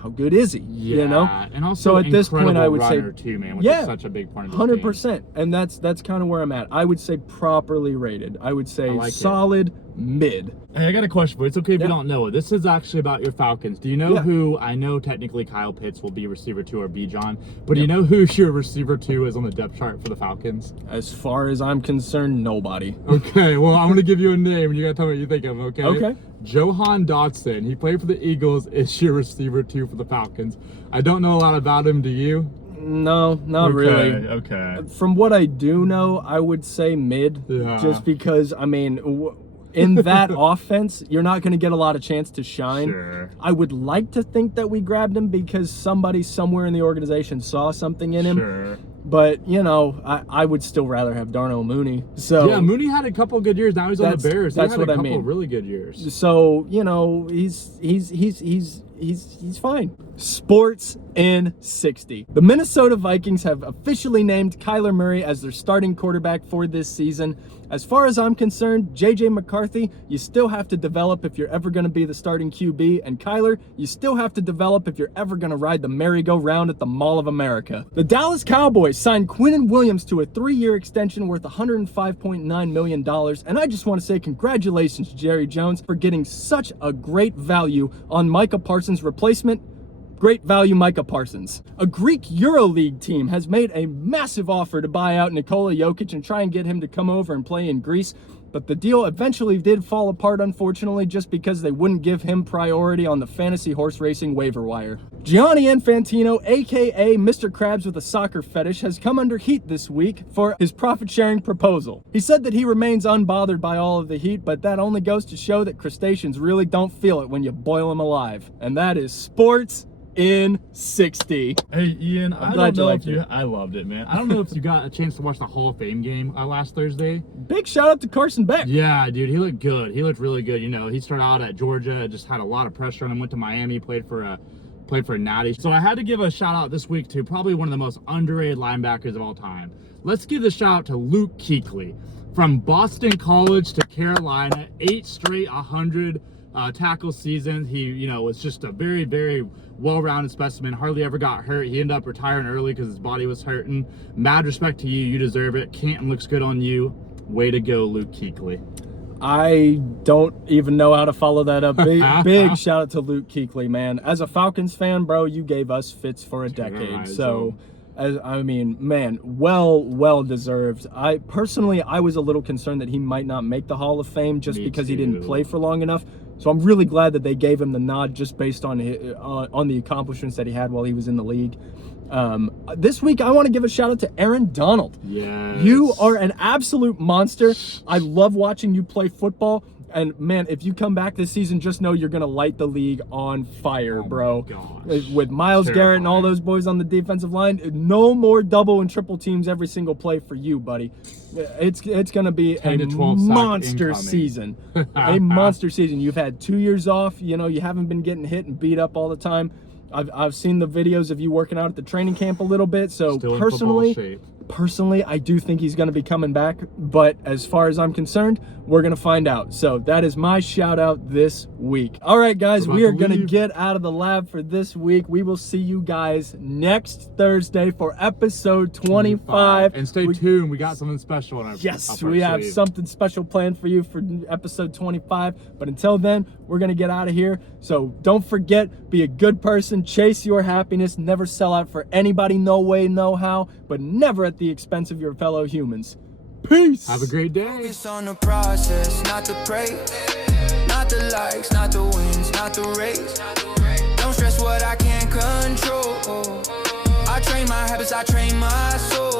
how good is he? Yeah, You know? and also so at this point, I would say, runner too, man, which yeah, is such a big part of this 100%. And that's kind of where I'm at. I would say properly rated. I would say solid mid. Hey, I got a question for you. It's okay if Yeah. you don't know it. This is actually about your Falcons. Do you know who, I know technically Kyle Pitts will be receiver 2 or Bijan, but do you know who your receiver 2 is on the depth chart for the Falcons? As far as I'm concerned, nobody. Okay, well, I'm going to give you a name and you got to tell me what you think of him, okay? Okay. Johan Dotson. He played for the Eagles, is your receiver 2 for the Falcons. I don't know a lot about him. Do you? No, not really. Okay. From what I do know, I would say mid. Yeah. Just because, I mean, in that offense, you're not going to get a lot of chance to shine. Sure. I would like to think that we grabbed him because somebody somewhere in the organization saw something in him. Sure. But, you know, I would still rather have Darnell Mooney. So Yeah, Mooney had a couple good years. Now he's on the Bears. That's he had what a I couple mean. really good years. So, you know, he's fine. Sports in 60. The Minnesota Vikings have officially named Kyler Murray as their starting quarterback for this season. As far as I'm concerned, JJ McCarthy, you still have to develop if you're ever going to be the starting QB, and Kyler, you still have to develop if you're ever going to ride the merry-go-round at the Mall of America. The Dallas Cowboys signed Quinnen Williams to a 3-year extension worth $105.9 million, and I just want to say congratulations, Jerry Jones, for getting such a great value on Micah Parsons' replacement. Great value, Micah Parsons. A Greek EuroLeague team has made a massive offer to buy out Nikola Jokic and try and get him to come over and play in Greece, but the deal eventually did fall apart, unfortunately, just because they wouldn't give him priority on the fantasy horse racing waiver wire. Gianni Infantino, aka Mr. Krabs with a soccer fetish, has come under heat this week for his profit-sharing proposal. He said that he remains unbothered by all of the heat, but that only goes to show that crustaceans really don't feel it when you boil them alive. And that is sports in 60. Hey, Ian, I glad don't you know liked if you. it. I loved it, man. I don't know if you got a chance to watch the Hall of Fame game last Thursday. Big shout out to Carson Beck. Yeah, dude, he looked good. He looked really good. You know, he started out at Georgia, just had a lot of pressure on him, went to Miami, played for a Natty. So I had to give a shout out this week to probably one of the most underrated linebackers of all time. Let's give the shout out to Luke Kuechly. From Boston College to Carolina, 8 straight 100 tackle seasons. He, you know, was just a very, very well-rounded specimen. Hardly ever got hurt. He ended up retiring early because his body was hurting. Mad respect to you. You deserve it. Canton looks good on you. Way to go, Luke Kuechly. I don't even know how to follow that up. Big shout out to Luke Kuechly, man. As a Falcons fan, bro, you gave us fits for a decade. So, I mean, man, well deserved. I was a little concerned that he might not make the Hall of Fame just because he didn't play for long enough. So I'm really glad that they gave him the nod just based on the accomplishments that he had while he was in the league. This week, I want to give a shout out to Aaron Donald. Yes. You are an absolute monster. I love watching you play football. And man, if you come back this season, just know you're going to light the league on fire, bro. Gosh. With Myles Garrett and all those boys on the defensive line, no more double and triple teams every single play for you, buddy. It's going to be a monster season. A monster season. You've had 2 years off. You know, you haven't been getting hit and beat up all the time. I've seen the videos of you working out at the training camp a little bit. So personally, I do think he's going to be coming back. But as far as I'm concerned, we're going to find out. So that is my shout out this week. All right, guys, we are going to get out of the lab for this week. We will see you guys next Thursday for episode 25. And stay tuned. We got something special in our we have something special planned for you for episode 25. But until then, we're going to get out of here. So don't forget, be a good person, chase your happiness, never sell out for anybody, no way, no how, but never at the expense of your fellow humans. Peace. Have a great day. Focus on the process, not the praise, not the likes, not the wins, not the race. Don't stress what I can't control. I train my habits, I train my soul.